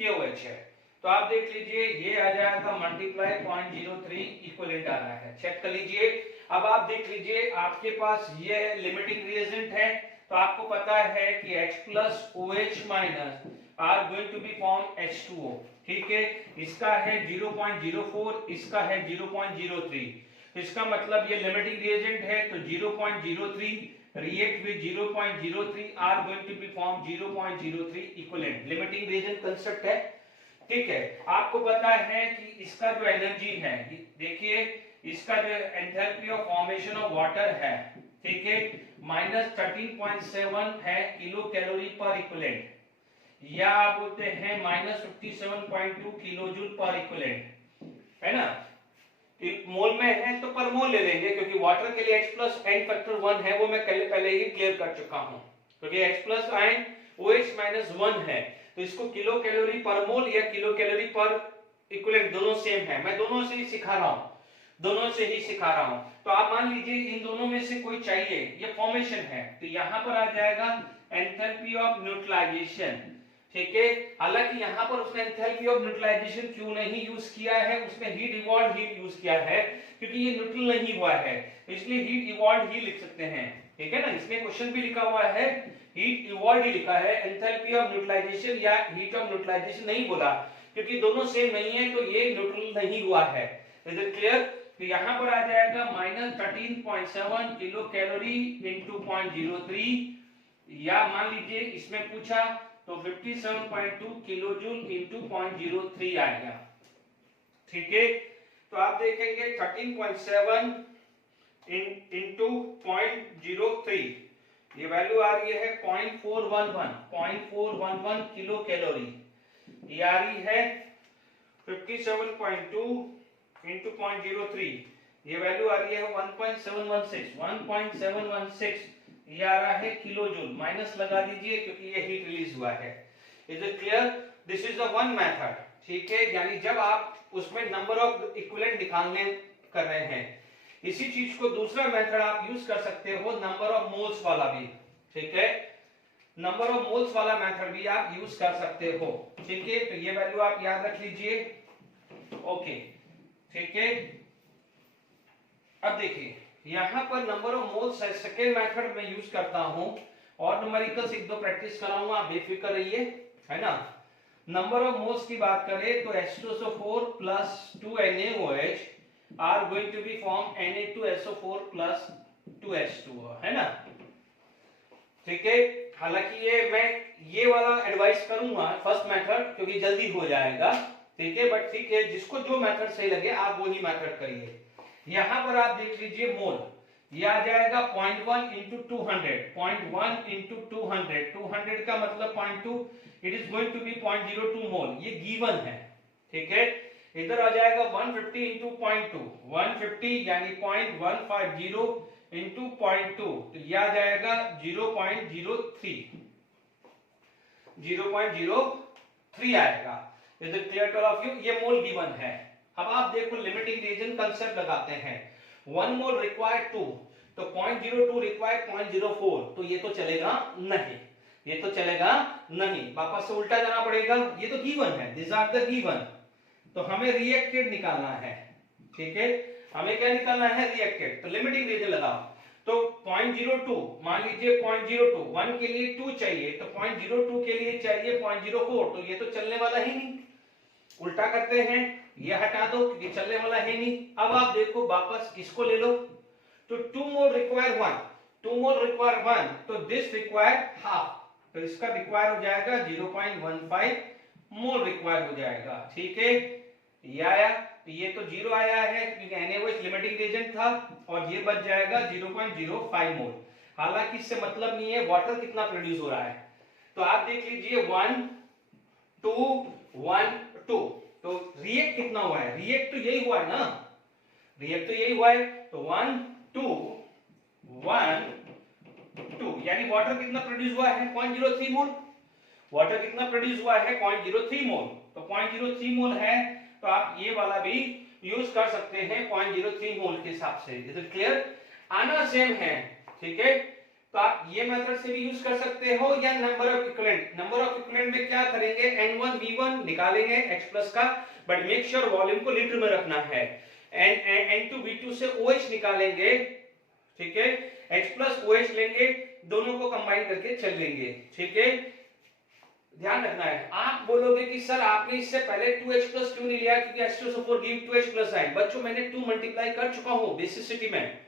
KOH है। तो आप देख लीजिए ये आ जाएगा मल्टीप्लाई 0.03 इक्विवेलेंट आ रहा है, चेक कर लीजिए। अब आप देख लीजिए आपके पास ये लिमिटिंग रिएजेंट है, तो आपको पता है कि H plus OH minus are going to be form H2O, ठीक है। इसका है 0.04, इसका है 0.03, तो इसका मतलब ये लिमिटिंग रिएजेंट है तो 0.03 react with 0.03 are going to be form 0.03 equivalent, limiting reagent concept है, ठीक है। आपको पता है कि इसका जो एनर्जी है, देखिए इसका जो enthalpy of formation of water है, ठीक है, -13.7 है किलो कैलोरी पर इक्विवेलेंट, या आप बोलते हैं -57.2 किलो जूल पर इक्विवेलेंट, है ना। मोल में है तो पर मोल ले लेंगे, क्योंकि वाटर के लिए H प्लस n फैक्टर 1 है, वो मैं पहले ही क्लियर कर चुका हूं, क्योंकि H plus ion OH minus 1 है तो इसको किलो कैलोरी पर मोल या किलो कैलोरी पर इक्विवेलेंट दोनों सेम है। मैं दोनों से ही सिखा रहा हूं, दोनों से ही सिखा रहा हूं। तो आप मान लीजिए इन दोनों में से कोई चाहिए, ये फॉर्मेशन है, तो यहां पर आ जाएगा एंथैल्पी ऑफ न्यूट्रलाइजेशन, ठीक है। हालांकि यहाँ पर उसने एंथैल्पी ऑफ न्यूट्रलाइजेशन क्यों नहीं यूज किया है, उसने हीट इवॉल्व्ड हीट यूज किया है, क्योंकि ये न्यूट्रल नहीं हुआ है, इसलिए हीट इवॉल्व्ड ही लिख सकते हैं, ठीक है ना। इसमें क्वेश्चन भी लिखा हुआ है हीट इवॉल्व्ड ही लिखा है, एंथैल्पी ऑफ न्यूट्रलाइजेशन या हीट ऑफ न्यूट्रलाइजेशन नहीं बोला, क्योंकि दोनों सेम नहीं है तो ये न्यूट्रल नहीं हुआ है। इज इट क्लियर, तो यहाँ पर आ जाएगा -13.7 किलो कैलोरी इंटू 0.03, या मान लीजिए इसमें पूछा तो 57.2 किलो जूल इंटू 0.03 आएगा। ठीक है, तो आप देखेंगे 13.7 इंटू 0.03, ये वैल्यू आ रही है 0.411 किलो कैलोरी, ये आ रही है 57.2 इंटू 0.03, ये वैल्यू आ रही है 1.716, ये आ रहा है किलो जूल, माइनस लगा दीजिए क्योंकि ये हीट रिलीज हुआ है। Is it clear? This is the one method. ठीक है, यानी जब आप उसमें नंबर ऑफ इक्विवेलेंट निकालने कर रहे हैं, इसी चीज को दूसरा मेथड आप यूज कर सकते हो, नंबर ऑफ मोल्स वाला भी। ठीक है, नंबर ऑफ मोल्स वाला मेथड भी आप यूज कर सकते हो। ठीक है, तो ये वैल्यू आप याद रख लीजिए। ओके, ठीक है, अब देखिए यहां पर number of moles second method में यूज करता हूं, और न्यूमेरिकल्स एक दो प्रैक्टिस कराऊंगा, आप बेफिक्र रहिए, है ना। नंबर ऑफ मोल्स की बात करें तो H2SO4 plus 2NaOH are going to be form Na2SO4 plus 2H2O, है ना। ठीक है, हालांकि ये मैं ये वाला एडवाइस करूंगा फर्स्ट मेथड, क्योंकि जल्दी हो जाएगा। ठीक है, बट ठीक है, जिसको जो मेथड सही लगे आप वही मेथड करिए। यहां पर आप देख लीजिए मोल, ये आ जाएगा 0.1 इंटू 200, 0.1 इंटू 200 का मतलब 0.2, it is going to be 0.02 mole, ये गिवन है। ठीक है, इधर आ जाएगा 150 इंटू 0.2, 150 यानी 0.150 इंटू 0.2, तो यह आ जाएगा 0.03, 0.03 आएगा। Is it clear to all of you? ये मोल गिवन है। अब आप देखो लिमिटिंग रीजन कंसेप्ट लगाते हैं, 1 मोल रिक्वायर्ड 2, तो 0.02 रिक्वायर्ड 0.04, तो ये तो चलेगा नहीं, ये तो चलेगा नहीं, वापस से उल्टा जाना पड़ेगा, ये तो गिवन है, दिस आर द गिवन, तो हमें रिएक्टेड निकालना है। ठीक है, हमें क्या निकालना है? रिएक्टेड। तो लिमिटिंग रीजन लगाओ, तो 0.02 मान लीजिए 0.02, 1 के लिए 2 चाहिए, तो 0.02 के लिए चाहिए 0.04, तो ये तो चलने वाला ही नहीं, उल्टा करते हैं, ये हटा दो क्योंकि चलने वाला है नहीं। अब आप देखो वापस इसको ले लो, तो 2 मोल रिक्वायर 1, 2 मोल रिक्वायर 1, तो दिस रिक्वायर हाफ, तो इसका रिक्वायर हो जाएगा 0.15 मोल रिक्वायर हो जाएगा। ठीक है, ये आया, तो ये तो 0 आया है क्योंकि NaOH लिमिटिंग रीजन था, और ये बच जाएगा 0.05 मोल। हालांकि इससे मतलब नहीं है वाटर कितना प्रोड्यूस हो रहा है, तो आप देख लीजिए 1 2 1 2, तो रिएक्ट कितना हुआ है? रिएक्ट तो यही हुआ है ना, रिएक्ट तो यही हुआ है, तो 1 2 1 2, यानी वाटर कितना प्रोड्यूस हुआ है? 0.03 मोल। वाटर कितना प्रोड्यूस हुआ है? 0.03 मोल, तो 0.03 मोल है, तो आप ये वाला भी यूज कर सकते हैं 0.03 मोल के हिसाब से। Is it clear? आना सेम है। ठीक है, तो आप ये मेथड से भी यूज कर सकते हो, या number of equivalent, number of equivalent में क्या करेंगे? N1V1 निकालेंगे H प्लस का, बट मेक श्योर वॉल्यूम को लीटर में रखना है। N2V2 से OH निकालेंगे, ठीक है, H प्लस OH लेंगे, दोनों को कंबाइन करके चल लेंगे। ठीक है, ध्यान रखना है। आप बोलोगे कि सर आपने इससे पहले 2H प्लस क्यों नहीं लिया, क्योंकि H2SO4 गिव 2H प्लस आए। बच्चों मैंने 2 मल्टीप्लाई कर चुका हूं बेसिसिटी में,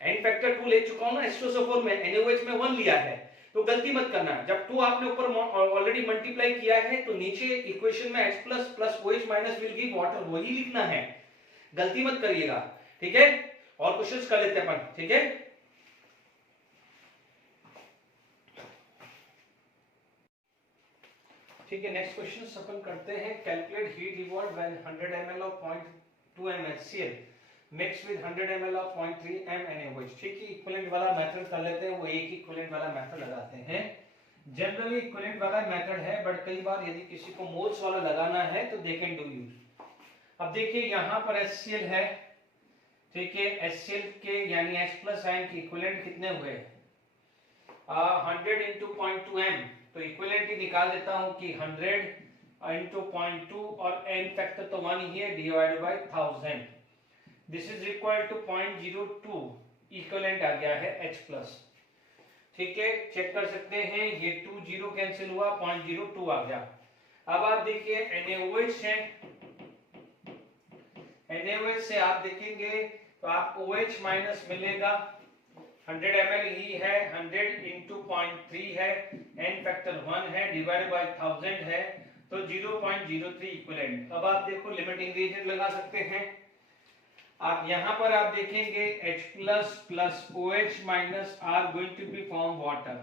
एन फैक्टर 2 ले चुका हूं ना H2SO4 में, NaOH में 1 लिया है, तो गलती मत करना। जब 2 आपने ऊपर ऑलरेडी मल्टीप्लाई किया है, तो नीचे इक्वेशन में H plus plus OH minus will give water, वही लिखना है, गलती मत करिएगा। ठीक है, और क्वेश्चंस कर लेते हैं अपन। ठीक है, ठीक है, नेक्स्ट क्वेश्चन अपन करते हैं। Calculate heat revolve when 100 ml of 0.2 m HCl mix with 100 ml of 0.3 m NaOH। ठीक है, इक्विवेलेंट वाला मेथड कर लेते हैं, वो एक ही इक्विवेलेंट वाला मेथड लगाते हैं। जनरली इक्विवेलेंट वाला मेथड है, बट कई बार यदि किसी को मोल्स वाला लगाना है तो दे कैन डू यूज। अब देखिए यहाँ पर HCl है, ठीक है, HCl के यानी H प्लस आयन के इक्विवेलेंट कितने हुए? 100 इंटू 0.2 m, तो इक्विवेलेंट ही निकाल देता हूं कि 100 इंटू 0.2 और n फैक्टर तो 1 ही है, divided by 1000, this is equal to 0.02, equivalent आ गया है H प्लस। ठीक है, चेक कर सकते हैं, ये 2 0 कैंसिल हुआ, 0.02 आ गया। अब आप देखिए NaOH है, NaOH से आप देखेंगे तो आपको OH माइनस मिलेगा, 100 ml ही है, 100 into 0.3 है, n फैक्टर 1 है, डिवाइडेड बाय 1000 है, तो 0.03 इक्विवेलेंट। अब आप देखो लिमिटिंग रीजन लगा सकते हैं। आप यहाँ पर आप देखेंगे H plus OH minus are going to be form water।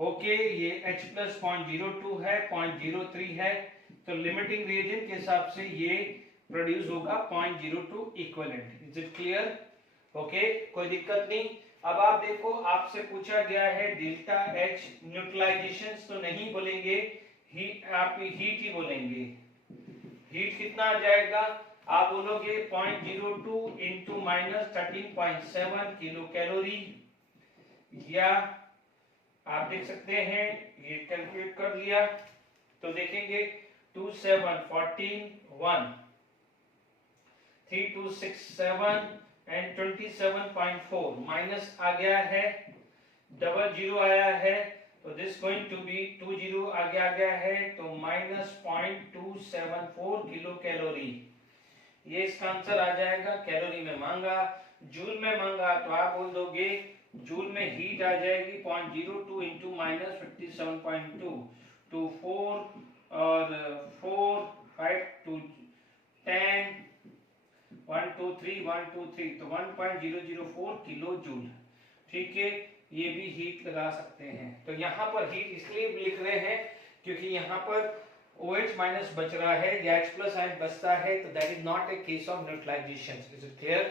Okay, ये H plus 0.02 है, 0.03 है, तो लिमिटिंग रीजन के हिसाब से ये प्रोड्यूस होगा 0.02 equivalent. Is it clear? Okay, कोई दिक्कत नहीं। अब आप देखो, आपसे पूछा गया है डेल्टा H न्यूट्रलाइजेशन, तो नहीं बोलेंगे आप हीट ही बोलेंगे। हीट कितना आ जाएगा? आप बोलोगे 0.02 इंटू माइनस 13.7 किलो कैलोरी, या आप देख सकते हैं ये कैलकुलेट कर लिया तो देखेंगे 2714 1 3267 एंड 27.4 माइनस आ गया है, डबल जीरो आया है, तो दिस गोइंग टू बी 20 आगे आ गया है, तो माइनस 0.274 किलो कैलोरी। ये इसका आंसर आ जाएगा। कैलोरी में मांगा, जूल में मांगा, तो आप बोल दोगे जूल में हीट आ जाएगी 0.02 इंटू माइनस 57.2 टू 4 और 4 5 टू 10 1 2 3 1 2 3, तो 1.004 किलो जूल। ठीक है, ये भी हीट लगा सकते हैं। तो यहाँ पर हीट इसलिए लिख रहे हैं क्योंकि यहाँ पर OH माइनस बच रहा है या H प्लस आयन बचता है, तो that is not a case of neutralisation. Is it clear?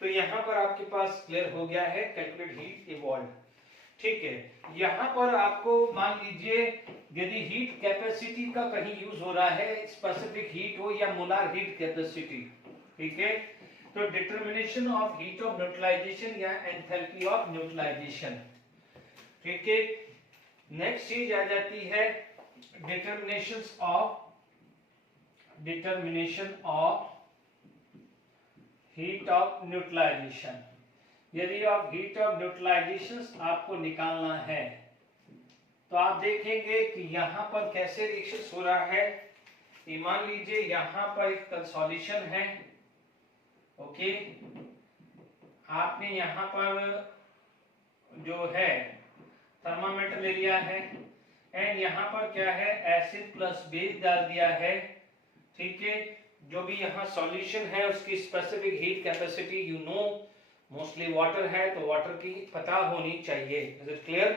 तो यहाँ पर आपके पास क्लियर हो गया है कैलकुलेट हीट इवॉल्व। ठीक है, यहाँ पर आपको मान लीजिए यदि हीट कैपेसिटी का कहीं यूज हो रहा है, स्पेसिफिक हीट हो या मोलार हीट कैपेसिटी, ठीक है, तो determination of heat of neutralisation या एंथैल्पी ऑफ न्यूट्रलाइजेशन। ठीक है, नेक्स्ट चीज आ जाती है determination of heat of neutralisation. यदि आप हीट ऑफ न्यूट्रलाइजेशन आपको निकालना है तो आप देखेंगे कि यहाँ पर कैसे रिएक्शन हो रहा है। मान लीजिए यहाँ पर एक सॉल्यूशन है, ओके, आपने यहाँ पर जो है थर्मामीटर ले लिया है एंड यहाँ पर क्या है एसिड प्लस बेस डाल दिया है। ठीक है, जो भी यहाँ सॉल्यूशन है उसकी specific heat capacity you know, mostly water है तो वाटर की पता होनी चाहिए। Is it clear?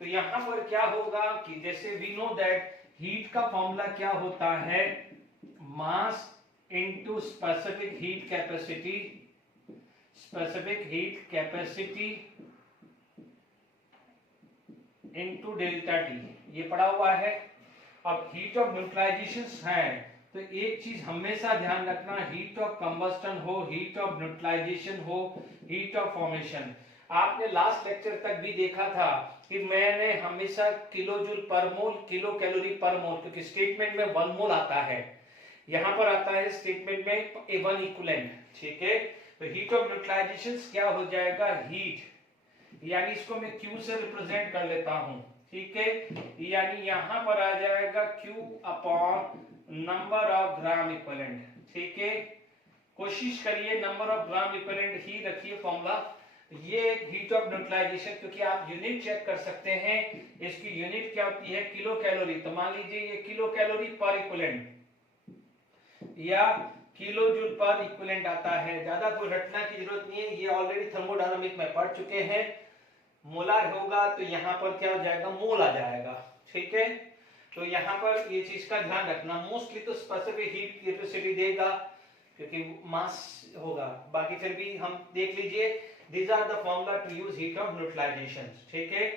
तो यहाँ पर क्या होगा कि जैसे वी नो दैट हीट का फॉर्मूला क्या होता है, mass into specific heat capacity, specific heat capacity into delta T, ये पड़ा हुआ है। अब हीट ऑफ न्यूट्रलाइजेशन है तो एक चीज हमेशा ध्यान रखना, हीट ऑफ कंबस्टन हो, हीट ऑफ न्यूट्रलाइजेशन हो, हीट ऑफ फॉर्मेशन। आपने लास्ट लेक्चर तक भी देखा था कि मैंने हमेशा किलो जूल पर मोल, किलो कैलोरी पर मोल, क्योंकि स्टेटमेंट में 1 मोल आता है, यहाँ पर आता है स्टेटमेंट में 1 इक्विवेलेंट। ठीक है, तो हीट ऑफ न्यूट्रलाइजेशन क्या हो जाएगा, हीट, यानी इसको मैं Q से रिप्रेजेंट कर लेता हूं। ठीक है, यानी यहां पर आ जाएगा Q upon number of gram equivalent. ठीक है, कोशिश करिए नंबर ऑफ ग्राम इक्विवेलेंट ही रखिए फॉर्मूला। ये हीट ऑफ न्यूट्रलाइजेशन, क्योंकि आप यूनिट चेक कर सकते हैं, इसकी यूनिट क्या होती है, किलो कैलोरी। तो मान लीजिए ये किलो कैलोरी पर इक्विवेलेंट या किलो जूल पर इक्विवेलेंट आता है। ज्यादा कोई रटना की जरूरत नहीं है, ये ऑलरेडी थर्मोडायनामिक में पढ़ चुके हैं। मोलार होगा तो यहाँ पर क्या हो जाएगा, मोल आ जाएगा। ठीक है, तो यहाँ पर ये चीज का ध्यान रखना, मोस्टली तो स्पेसिफिक हीट कैपेसिटी देगा क्योंकि मास होगा, बाकी फिर भी हम देख लीजिए these are the formula to use heat of neutralization। ठीक है,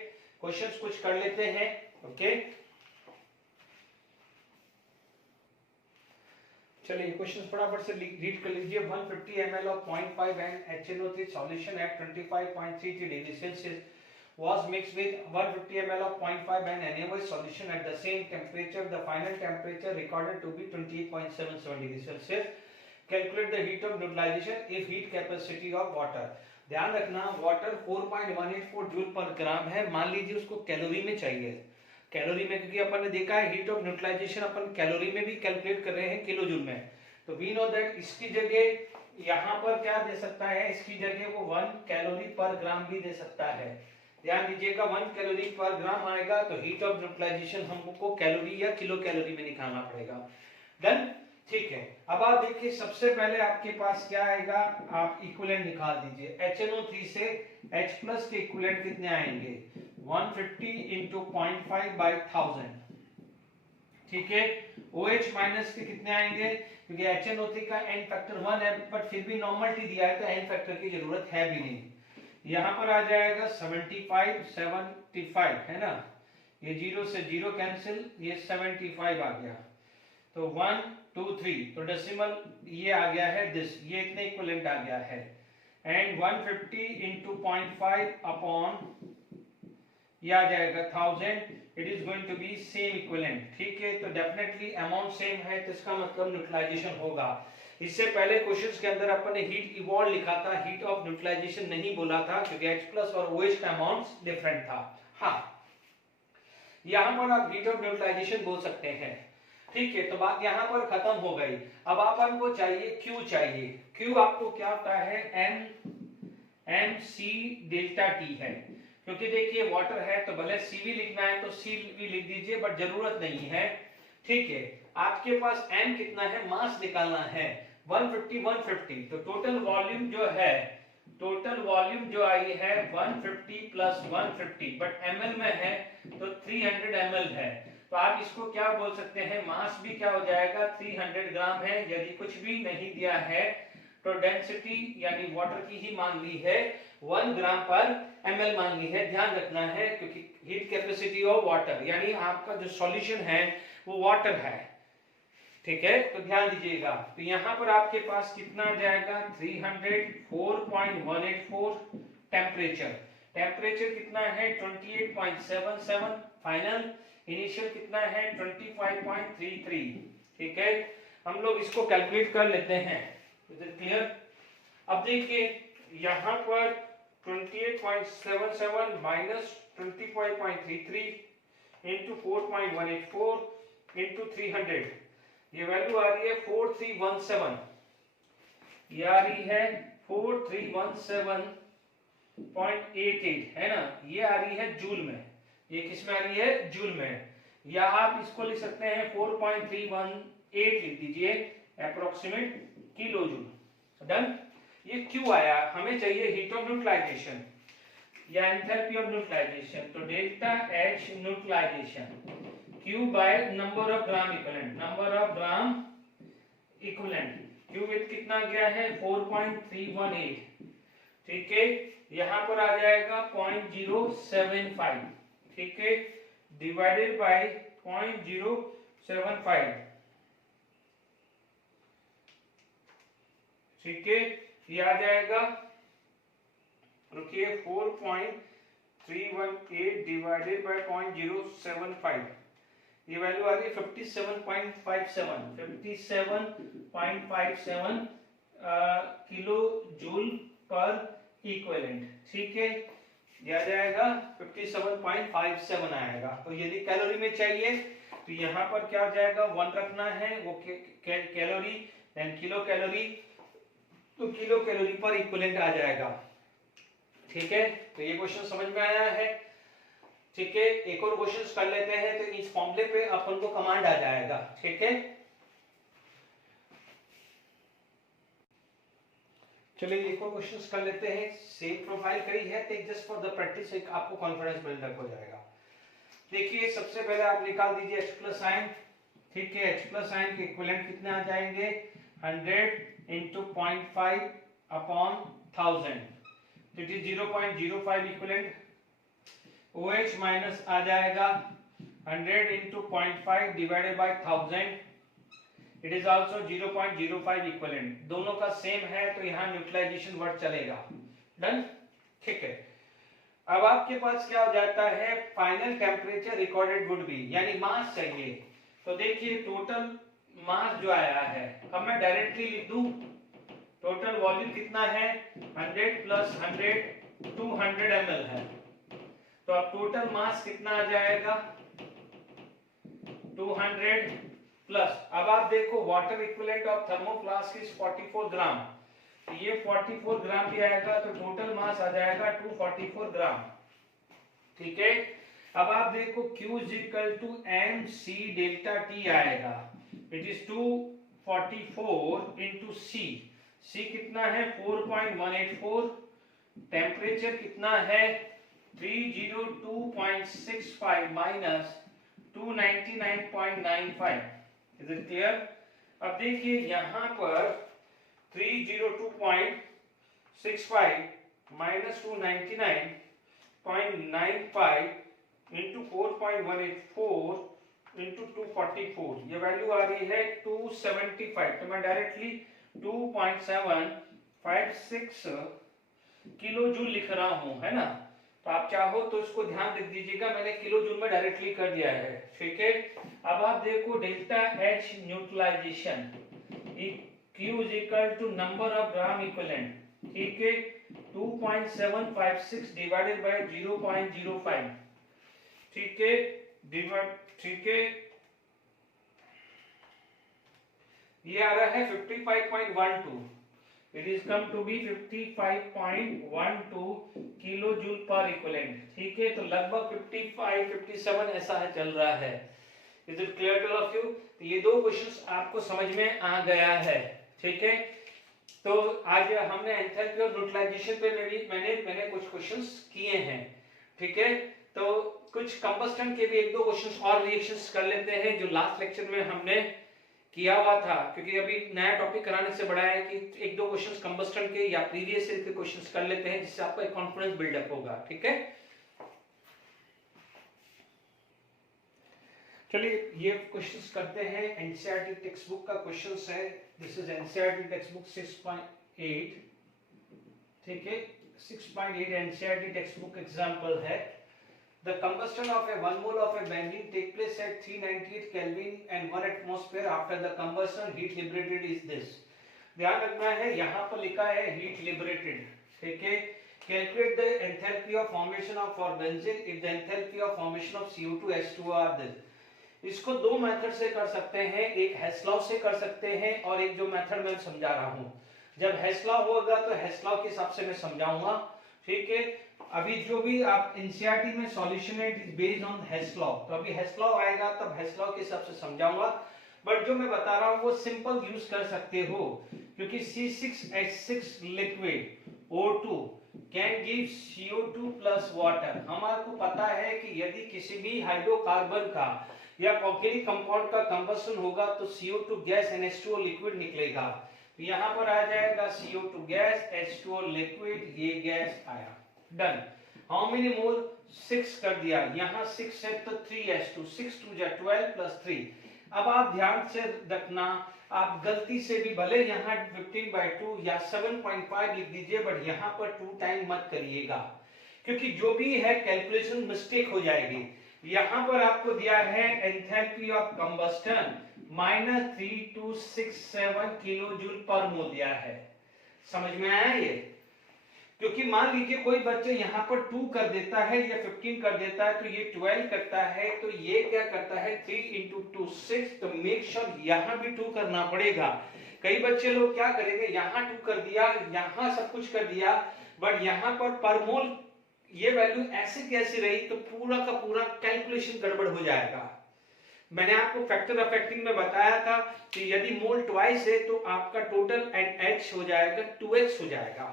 क्वेश्चंस कुछ कर लेते हैं। ओके, चलिए क्वेश्चंस फटाफट से रीड कर लीजिए। 150 ml of 0.5 and HNO3 solution at 25.33 degree Celsius was mixed with 150 ml of 0.5 and NaOH solution at the same temperature. The final temperature recorded to be 28.77 degree Celsius. Calculate the heat of neutralization if heat capacity of water। ध्यान रखना water 4.184 joule पर ग्राम है, मान लीजिए उसको calorie में चाहिए। Calorie में, क्योंकि अपन ने देखा है हीट ऑफ न्यूट्रलाइजेशन अपन कैलोरी में भी कैलकुलेट कर रहे हैं किलो जूल में, तो वी नो दैट इसकी जगह यहाँ पर क्या दे सकता है, इसकी जगह वो 1 कैलोरी पर ग्राम भी दे सकता है। ध्यान दीजिएगा 1 कैलोरी पर ग्राम आएगा तो हीट ऑफ न्यूट्रलाइजेशन हमको कैलोरी या किलो कैलोरी में निकालना पड़ेगा। डन, ठीक है। अब आप देखिए सबसे पहले आपके पास क्या आएगा, आप इक्विवेलेंट निकाल दीजिए। HNO3 से H प्लस के इक्विवेलेंट कितने आएंगे, 150 इंटू 0.5 बाई 1000, ठीक है। OH माइनस के कितने आएंगे, क्योंकि HNO3 का एन फैक्टर 1 है बट फिर भी नॉर्मलिटी दिया है तो एन फैक्टर की जरूरत है भी नहीं। यहाँ पर आ जाएगा 75 है ना, ये 0 से 0 कैंसिल, ये 75 आ गया, तो 1 2 3, तो डेसिमल ये आ गया है दिस, ये इतने इक्विवेलेंट आ गया है। एंड 150 इंटू 0.5 अपॉन ये आ जाएगा 1000, it is going to be same equivalent, ठीक है। तो डेफिनेटली अमाउंट सेम है तो इसका मतलब न्यूट्रलाइजेशन होगा। इससे पहले क्वेश्चंस के अंदर अपन ने हीट इवॉल्व लिखा था, हीट ऑफ न्यूट्रलाइजेशन नहीं बोला था क्योंकि H प्लस और OH का अमाउंट डिफरेंट था। हाँ, यहाँ पर आप हीट ऑफ न्यूट्रलाइजेशन बोल सकते हैं, ठीक है। तो बात यहाँ पर खत्म हो गई। अब अपन को चाहिए Q, चाहिए Q आपको क्या होता है, mc डेल्टा T है, क्योंकि देखिए वाटर है तो भले CV लिखना है तो CV लिख दीजिए बट जरूरत नहीं है, ठीक है। आपके पास m कितना है, मास निकालना है 150, तो टोटल वॉल्यूम जो है, टोटल वॉल्यूम जो आई है 150 प्लस 150 बट ml में है तो 300 ml है, तो आप इसको क्या बोल सकते हैं, मास भी क्या हो जाएगा 300 ग्राम है। यदि कुछ भी नहीं दिया है तो डेंसिटी यानी वाटर की ही मान ली है, 1 ग्राम पर ml मान ली है। ध्यान रखना है क्योंकि हीट कैपेसिटी ऑफ वाटर यानी आपका जो सॉल्यूशन है वो वाटर है, ठीक है। तो ध्यान दीजिएगा, तो यहाँ पर आपके पास कितना आ जाएगा 304.184, टेम्परेचर कितना है 28.77, फाइनल इनिशियल कितना है 25.33, ठीक है। हम लोग इसको कैलकुलेट कर लेते हैं, क्लियर। अब देखिए यहाँ पर 28.77 माइनस 25.33 इंटू 4.184 इंटू 300, ये वैल्यू आ रही है 4317, ये आ रही है 4317.88 है ना, ये आ रही है जूल में, ये किस में आ रही है, जूल में। या आप इसको लिख सकते हैं 4.318 लिख दीजिए, अप्रोक्सीमेट किलो जूल। डन, ये क्यों आया, हमें चाहिए हीट ऑफ न्यूट्रलाइजेशन या एंथैल्पी ऑफ न्यूट्रलाइजेशन, तो delta H neutralisation Q by number of gram equivalent, number of gram equivalent, Q with कितना गया है 4.318, ठीक है। यहाँ पर आ जाएगा 0.075, ठीक है, डिवाइडेड बाय 0.075, ठीक है। ये आ जाएगा, रुकिए 4.318 डिवाइडेड बाय 0.075, ये वैल्यू आ रही है 57.57 किलो जूल पर इक्विवेलेंट, ठीक है। ये आ जाएगा 57.57 आएगा। तो यदि कैलोरी में चाहिए तो यहाँ पर क्या हो जाएगा, 1 रखना है, वो कैलोरी देन किलो कैलोरी, तो किलो कैलोरी पर इक्विवेलेंट आ जाएगा, ठीक है। तो ये क्वेश्चन समझ में आया है, ठीक है। एक और क्वेश्चन कर लेते हैं, तो इस फॉर्मूले पे अपन को कमांड आ जाएगा, ठीक है। चलिए एक और क्वेश्चन कर लेते हैं, सेम प्रोफाइल करी है, take just for the practice, एक आपको कॉन्फिडेंस बिल्डअप हो जाएगा। देखिए सबसे पहले आप निकाल दीजिए H प्लस आयन, ठीक है। H प्लस आयन के इक्विवेलेंट कितने आ जाएंगे, 100 into 0.5 upon 1000, it is 0.05 equivalent. OH minus आ जाएगा 100 into 0.5 divided by 1000, it is also 0.05 equivalent, दोनों का सेम है तो यहाँ न्यूट्रलाइजेशन वर्ड चलेगा। डन, ठीक है। अब आपके पास क्या हो जाता है, final temperature recorded would be, यानी मास चाहिए। तो देखिए टोटल मास जो आया है, अब मैं डायरेक्टली लिख दूं, टोटल वॉल्यूम कितना है 100 प्लस 100 200 ml है, तो अब टोटल मास कितना आ जाएगा 200 प्लस, अब आप देखो वाटर इक्विवेलेंट ऑफ थर्मोफ्लास्क इज 44 ग्राम, तो ये 44 ग्राम भी आएगा, तो टोटल मास आ जाएगा 244 ग्राम। ठीक है, अब आप देखो Q is equal to M C delta T आएगा, it is 244 into C, C कितना है 4.184, टेम्परेचर कितना है 302.65 माइनस 299.95, इज इट क्लियर। अब देखिए यहाँ पर 302.65 माइनस 299.95 इंटू 4.184 इंटू 244, ये वैल्यू आ रही है 275, तो मैं डायरेक्टली 2.756 किलो जूल लिख रहा हूं, है ना। तो आप चाहो तो इसको ध्यान रख दीजिएगा, मैंने किलो जूल में डायरेक्टली कर दिया है। ठीक है, अब आप देखो delta H neutralisation Q is equal to number of gram equivalent, ठीक है 2.756 डिवाइडेड बाय 0.05, ठीक है ठीक है, ये आ रहा है 55.12, it is come to be 55.12 kilo joule पर इक्विवेलेंट। ठीक है, तो लगभग 55-57 ऐसा है चल रहा है। Is it clear to all of you. तो ये दो क्वेश्चंस आपको समझ में आ गया है। ठीक है, तो आज हमने एंथैल्पी और न्यूट्रलाइजेशन पे मैंने कुछ क्वेश्चंस किए हैं। ठीक है, तो कुछ कंबस्टन के भी एक दो क्वेश्चंस और रिएक्शंस कर लेते हैं जो लास्ट लेक्चर में हमने किया हुआ था, क्योंकि अभी नया टॉपिक कराने से बड़ा है कि एक दो क्वेश्चंस कंबस्टन के या प्रीवियस ईयर के क्वेश्चंस कर लेते हैं, जिससे आपका एक कॉन्फिडेंस बिल्डअप होगा। ठीक है, चलिए ये क्वेश्चंस करते हैं। एनसीईआरटी टेक्स्ट बुक का क्वेश्चंस है, this is NCERT text book 6.8। ठीक है, 6.8 एनसीईआरटी टेक्स्ट बुक एग्जांपल है। The combustion of a 1 mole of a benzene take place at 398 Kelvin and 1 atmosphere after the combustion heat liberated is this। ध्यान रखना है, यहाँ पर लिखा है heat liberated। ठीक है, calculate the enthalpy of formation of for benzene if the enthalpy of formation of CO2 H2O are this। इसको दो मेथड से कर सकते हैं, एक हेस्लॉ से कर सकते हैं और एक जो मेथड मैं समझा रहा हूँ। जब हेस्लॉ होगा तो हेस्लॉ के हिसाब से मैं समझाऊंगा। ठीक है, अभी जो भी आप एनसीईआरटी में सॉल्यूशन है इट इज बेस्ड ऑन हेस्लॉ, तो अभी हेस्लॉ आएगा तब हेस्लॉ के हिसाब से समझाऊंगा। बट जो मैं बता रहा हूँ वो सिंपल यूज कर सकते हो, क्योंकि C6H6 liquid O2 can give CO2 plus water. हमारे पता है कि यदि किसी भी हाइड्रोकार्बन का या ऑर्गेनिक कंपाउंड का कंबस्शन होगा तो CO2 गैस NH2O लिक्विड निकलेगा। तो यहाँ पर आ जाएगा CO2 गैस, H2O लिक्विड, ये गैस आया। डन। हाउ मेनी मोल? 6 कर दिया, यहाँ 6 है तो 3H2, 6 2 जा 12 प्लस 3। अब आप ध्यान से रखना, आप गलती से भी भले यहाँ 15/2 या 7.5 लिख दीजिए, बट यहाँ पर 2 टाइम मत करिएगा, क्योंकि जो भी है कैलकुलेशन मिस्टेक हो जाएगी। यहाँ पर आपको दिया है enthalpy of combustion -3267 kilo joule per mole दिया है। समझ में आया ये? क्योंकि मान लीजिए कोई बच्चा यहाँ पर 2 कर देता है या 15 कर देता है तो ये 12 करता है, तो ये क्या करता है 3 × 2 6, तो मेक श्योर यहाँ भी 2 करना पड़ेगा। कई बच्चे लोग क्या करेंगे, यहाँ 2 कर दिया, यहाँ सब कुछ कर दिया, बट यहाँ पर मोल ये वैल्यू ऐसे कैसे रही, तो पूरा का पूरा कैलकुलेशन गड़बड़ हो जाएगा। मैंने आपको फैक्टर ऑफ फैक्टिंग में बताया था कि यदि मोल ट्वाइस है तो आपका टोटल NH हो जाएगा 2x हो जाएगा।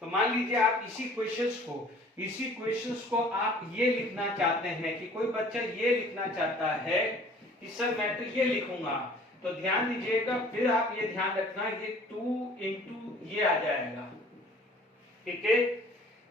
तो मान लीजिए आप इसी क्वेश्चंस को आप ये लिखना चाहते हैं कि कोई बच्चा ये लिखना चाहता है कि सर मैं तो ये लिखूंगा, तो ध्यान दीजिएगा, फिर आप ये ध्यान रखना ये 2 × ये आ जाएगा। ठीक है,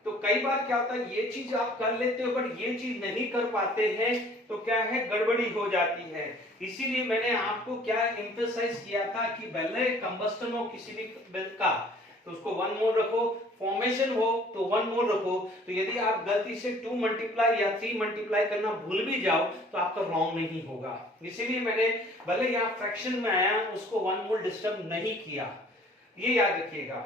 तो कई बार क्या होता है ये चीज आप कर लेते हो बट ये चीज नहीं कर पाते हैं, तो क्या है गड़बड़ी हो जाती है। इसीलिए मैंने आपको क्या एम्फसाइज किया था कि भले कंबस्टन हो किसी भी का तो उसको 1 मोल रखो, फॉर्मेशन हो तो 1 मोल रखो। तो यदि आप गलती से 2 मल्टीप्लाई या 3 मल्टीप्लाई करना भूल भी जाओ तो आपका रॉन्ग नहीं होगा। इसीलिए मैंने भले यहाँ फ्रैक्शन में आया उसको 1 मोल डिस्टर्ब नहीं किया, ये याद रखिएगा।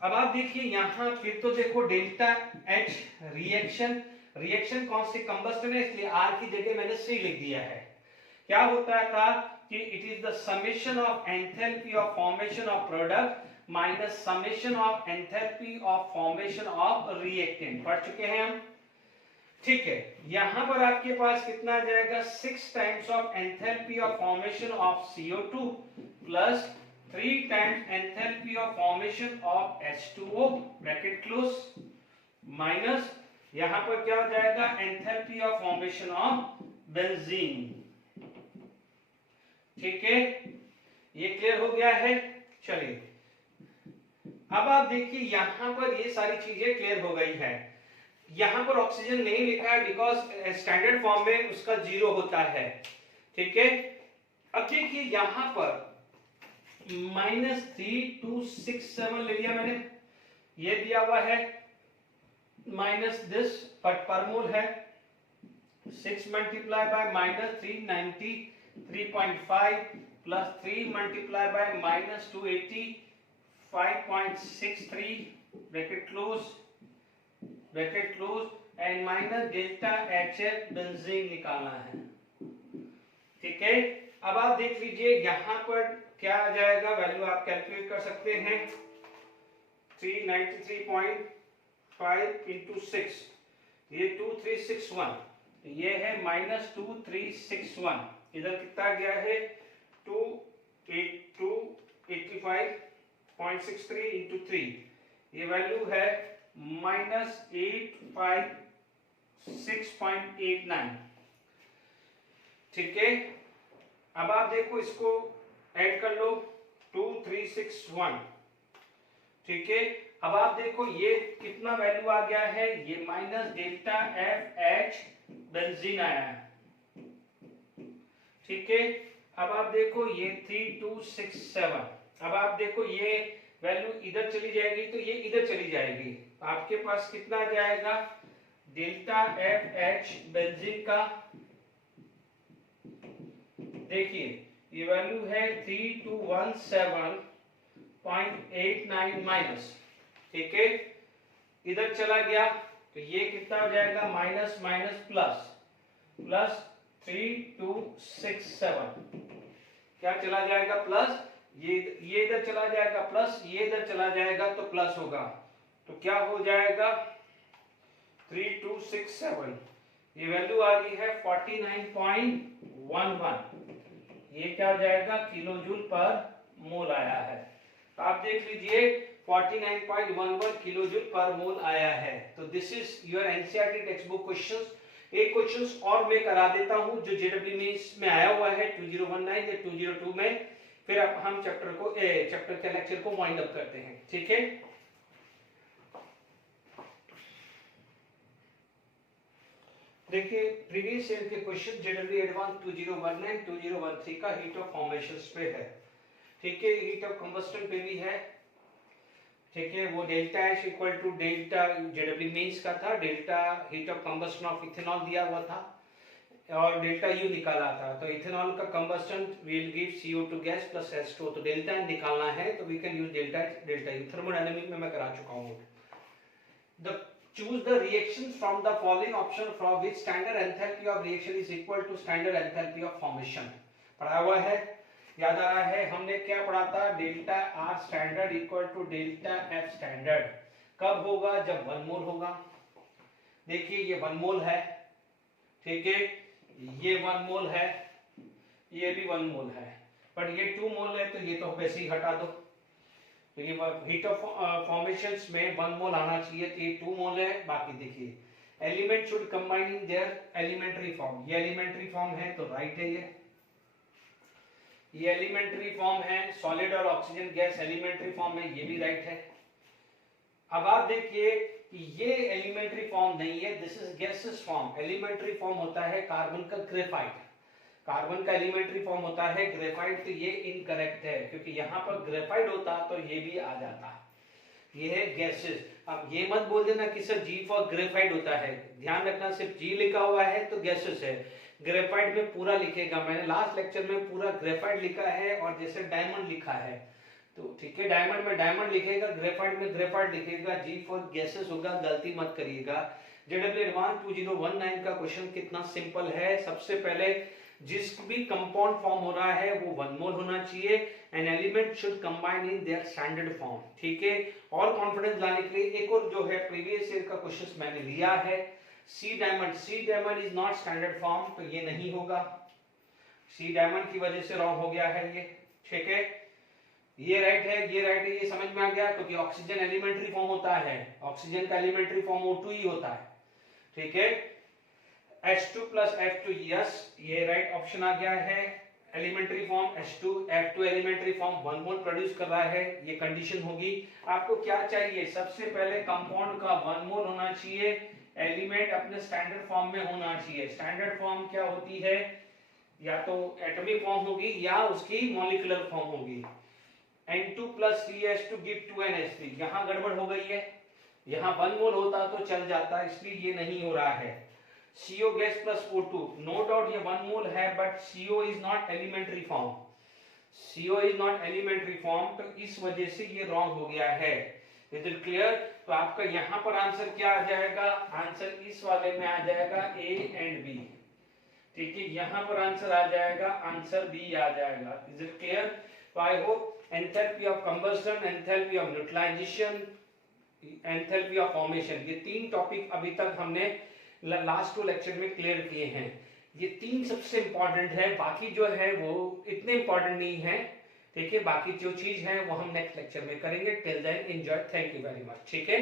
अब आप देखिए यहाँ फिर तो देखो डेल्टा H रिएक्शन कौन सी कंबस्टन है, इसलिए R की जगह मैंने C लिख दिया है। क्या होता था कि it is the summation of enthalpy of formation of product minus summation of enthalpy of formation of reactant. पढ़ चुके हैं हम, ठीक है। यहां पर आपके पास कितना आ जाएगा, 6 times of enthalpy of formation of CO2 plus 3 times enthalpy of formation of H2O bracket close minus यहां पर क्या हो जाएगा, enthalpy of formation of benzene. ठीक है, ये क्लियर हो गया है। चलिए अब आप देखिए यहां पर ये सारी चीजें क्लियर हो गई है। यहां पर ऑक्सीजन नहीं लिखा है बिकॉज स्टैंडर्ड फॉर्म में उसका 0 होता है, ठीक है। अब देखिए यहां पर -3267 ले लिया मैंने, ये दिया हुआ है माइनस दिस पर मोल है 6 multiply by -393.5 plus 3 multiply by -285.63 bracket close and minus delta HF benzene निकालना है, ठीक है। अब आप देख लीजिए यहां पर क्या आ जाएगा, वैल्यू आप कैलकुलेट कर सकते हैं 393.5 into 6, ये 2361, ये है -2361, इधर कितना गया है 285.63 into 3, ये वैल्यू है -856.89, ठीक है। अब आप देखो इसको ऐड कर लो 2361, ठीक है। अब आप देखो ये कितना वैल्यू आ गया है, ये माइनस डेल्टा FH बेंजीन आया है, ठीक है। अब आप देखो ये 3267, अब आप देखो ये वैल्यू इधर चली जाएगी तो ये इधर चली जाएगी, आपके पास कितना आ जाएगा डेल्टा FH बेंजीन का, देखिए ये वैल्यू है 3217.89 माइनस, ठीक है। इधर चला गया तो ये कितना हो जाएगा माइनस माइनस प्लस 3267, क्या चला जाएगा प्लस, ये इधर चला जाएगा प्लस, ये इधर चला जाएगा तो प्लस होगा, तो क्या हो जाएगा 3267, ये वैल्यू आ रही है 49.11, ये क्या हो जाएगा किलो जूल पर मोल आया है। तो आप देख लीजिए 49.11 किलो जूल पर मोल आया है। तो this is your NCERT text book questions. एक क्वेश्चंस और मैं करा देता हूं जो जेडब्ल्यू मेंस में आया हुआ है 2019 या 2002 में, फिर अब हम चैप्टर के लेक्चर को वाइंड अप करते हैं, ठीक है। देखिए प्रीवियस ईयर के क्वेश्चन जेडब्ल्यू एडवांस 2019 2013 का हीट ऑफ फॉर्मेशंस पे है, ठीक है। हीट ऑफ कंबस्टन पे भी है, ठीक है। वो delta H equal to delta जेडब्ल्यू मेंस का था, delta heat of combustion of ethanol दिया हुआ था और डेल्टा U निकाला था। तो इथेनॉल का combustion will give CO2 gas plus H2O, तो डेल्टा N निकालना है तो we can use delta H delta U। Thermodynamic में मैं करा चुका हूं। Choose the reactions from the following option from which standard enthalpy of reaction is equal to standard enthalpy of formation। पढ़ा हुआ है, याद आ रहा है, हमने क्या पढ़ा था, delta R standard equal to delta F standard कब होगा, जब 1 मोल होगा। देखिए ये 1 मोल है, ठीक है, ये 1 मोल है, ये भी 1 मोल है, बट ये 2 मोल है तो ये तो वैसे ही हटा दो। तो ये हीट ऑफ फॉर्मेशंस में 1 मोल आना चाहिए, तो ये 2 मोल है। बाकी देखिए element should combine in their elementary form, ये एलिमेंटरी फॉर्म है तो राइट है, ये एलिमेंटरी फॉर्म है। सॉलिड और ऑक्सीजन गैस एलिमेंटरी फॉर्म है, ये भी राइट है। अब आप देखिए ये एलिमेंटरी फॉर्म नहीं है, this is gases form. Elementary form होता है कार्बन का ग्रेफाइट, कार्बन का एलिमेंटरी फॉर्म होता है ग्रेफाइट, तो ये इनकरेक्ट है क्योंकि यहाँ पर ग्रेफाइट होता तो ये भी आ जाता, ये है गैसेस। अब ये मत बोल देना कि सर G फॉर ग्रेफाइट होता है, ध्यान रखना सिर्फ G लिखा हुआ है तो गैसेस है, ग्रेफाइट में पूरा लिखेगा, मैंने लास्ट लेक्चर में पूरा ग्रेफाइट लिखा है और जैसे डायमंड लिखा है तो ठीक है, डायमंड में डायमंड लिखेगा, ग्रेफाइट में ग्रेफाइट लिखेगा, G फॉर गैसेस होगा, गलती मत करिएगा। जेडब्ल्यू एडवांस 2019 का क्वेश्चन कितना सिंपल है, सबसे पहले जिस भी कंपाउंड फॉर्म हो रहा है वो 1 मोल होना चाहिए। An element should combine in their standard form. ठीक है, और कॉन्फिडेंस लाने के लिए एक और जो है प्रीवियस ईयर का क्वेश्चन मैंने लिया है, C diamond is not standard form, तो ये नहीं होगा, सी डायमंड की वजह से रॉन्ग हो गया है ये। ठीक है, ये राइट है, ये राइट है, ये समझ में आ गया, क्योंकि ऑक्सीजन एलिमेंट्री फॉर्म होता है, ऑक्सीजन का एलिमेंट्री फॉर्म O2 ही होता है। ठीक है, H2 plus F2, यस, ये राइट ऑप्शन आ गया है। Elementary form H2, F2 elementary form 1 mole produce कर रहा है, ये कंडीशन होगी। आपको क्या चाहिए, सबसे पहले कंपाउंड का 1 मोल होना चाहिए, एलिमेंट अपने स्टैंडर्ड फॉर्म में होना चाहिए। स्टैंडर्ड फॉर्म क्या होती है, या तो एटॉमिक फॉर्म होगी या उसकी मॉलिक्यूलर फॉर्म होगी। N2 plus 3H2 give 2NH3, यहाँ गड़बड़ हो गई है, यहाँ 1 मोल होता तो चल जाता, इसलिए ये नहीं हो रहा है। CO gas plus O2, no doubt ये 1 मोल है, but CO is not elementary form, CO is not elementary form, तो इस वजह से ये रॉन्ग हो गया है। Is it clear? तो आपका यहाँ पर आंसर क्या आ जाएगा, आंसर इस वाले में आ जाएगा A एंड B। ठीक है, यहाँ पर आंसर आ जाएगा, आंसर B आ जाएगा। Is it clear? तो I hope enthalpy of combustion, enthalpy of neutralisation, enthalpy of formation, ये 3 टॉपिक अभी तक हमने लास्ट 2 लेक्चर में क्लियर किए हैं। ये 3 सबसे इंपॉर्टेंट है, बाकी जो है वो इतने इंपॉर्टेंट नहीं है। ठीक है, बाकी जो चीज है वो हम नेक्स्ट लेक्चर में करेंगे। Till then enjoy, thank you very much. ठीक है।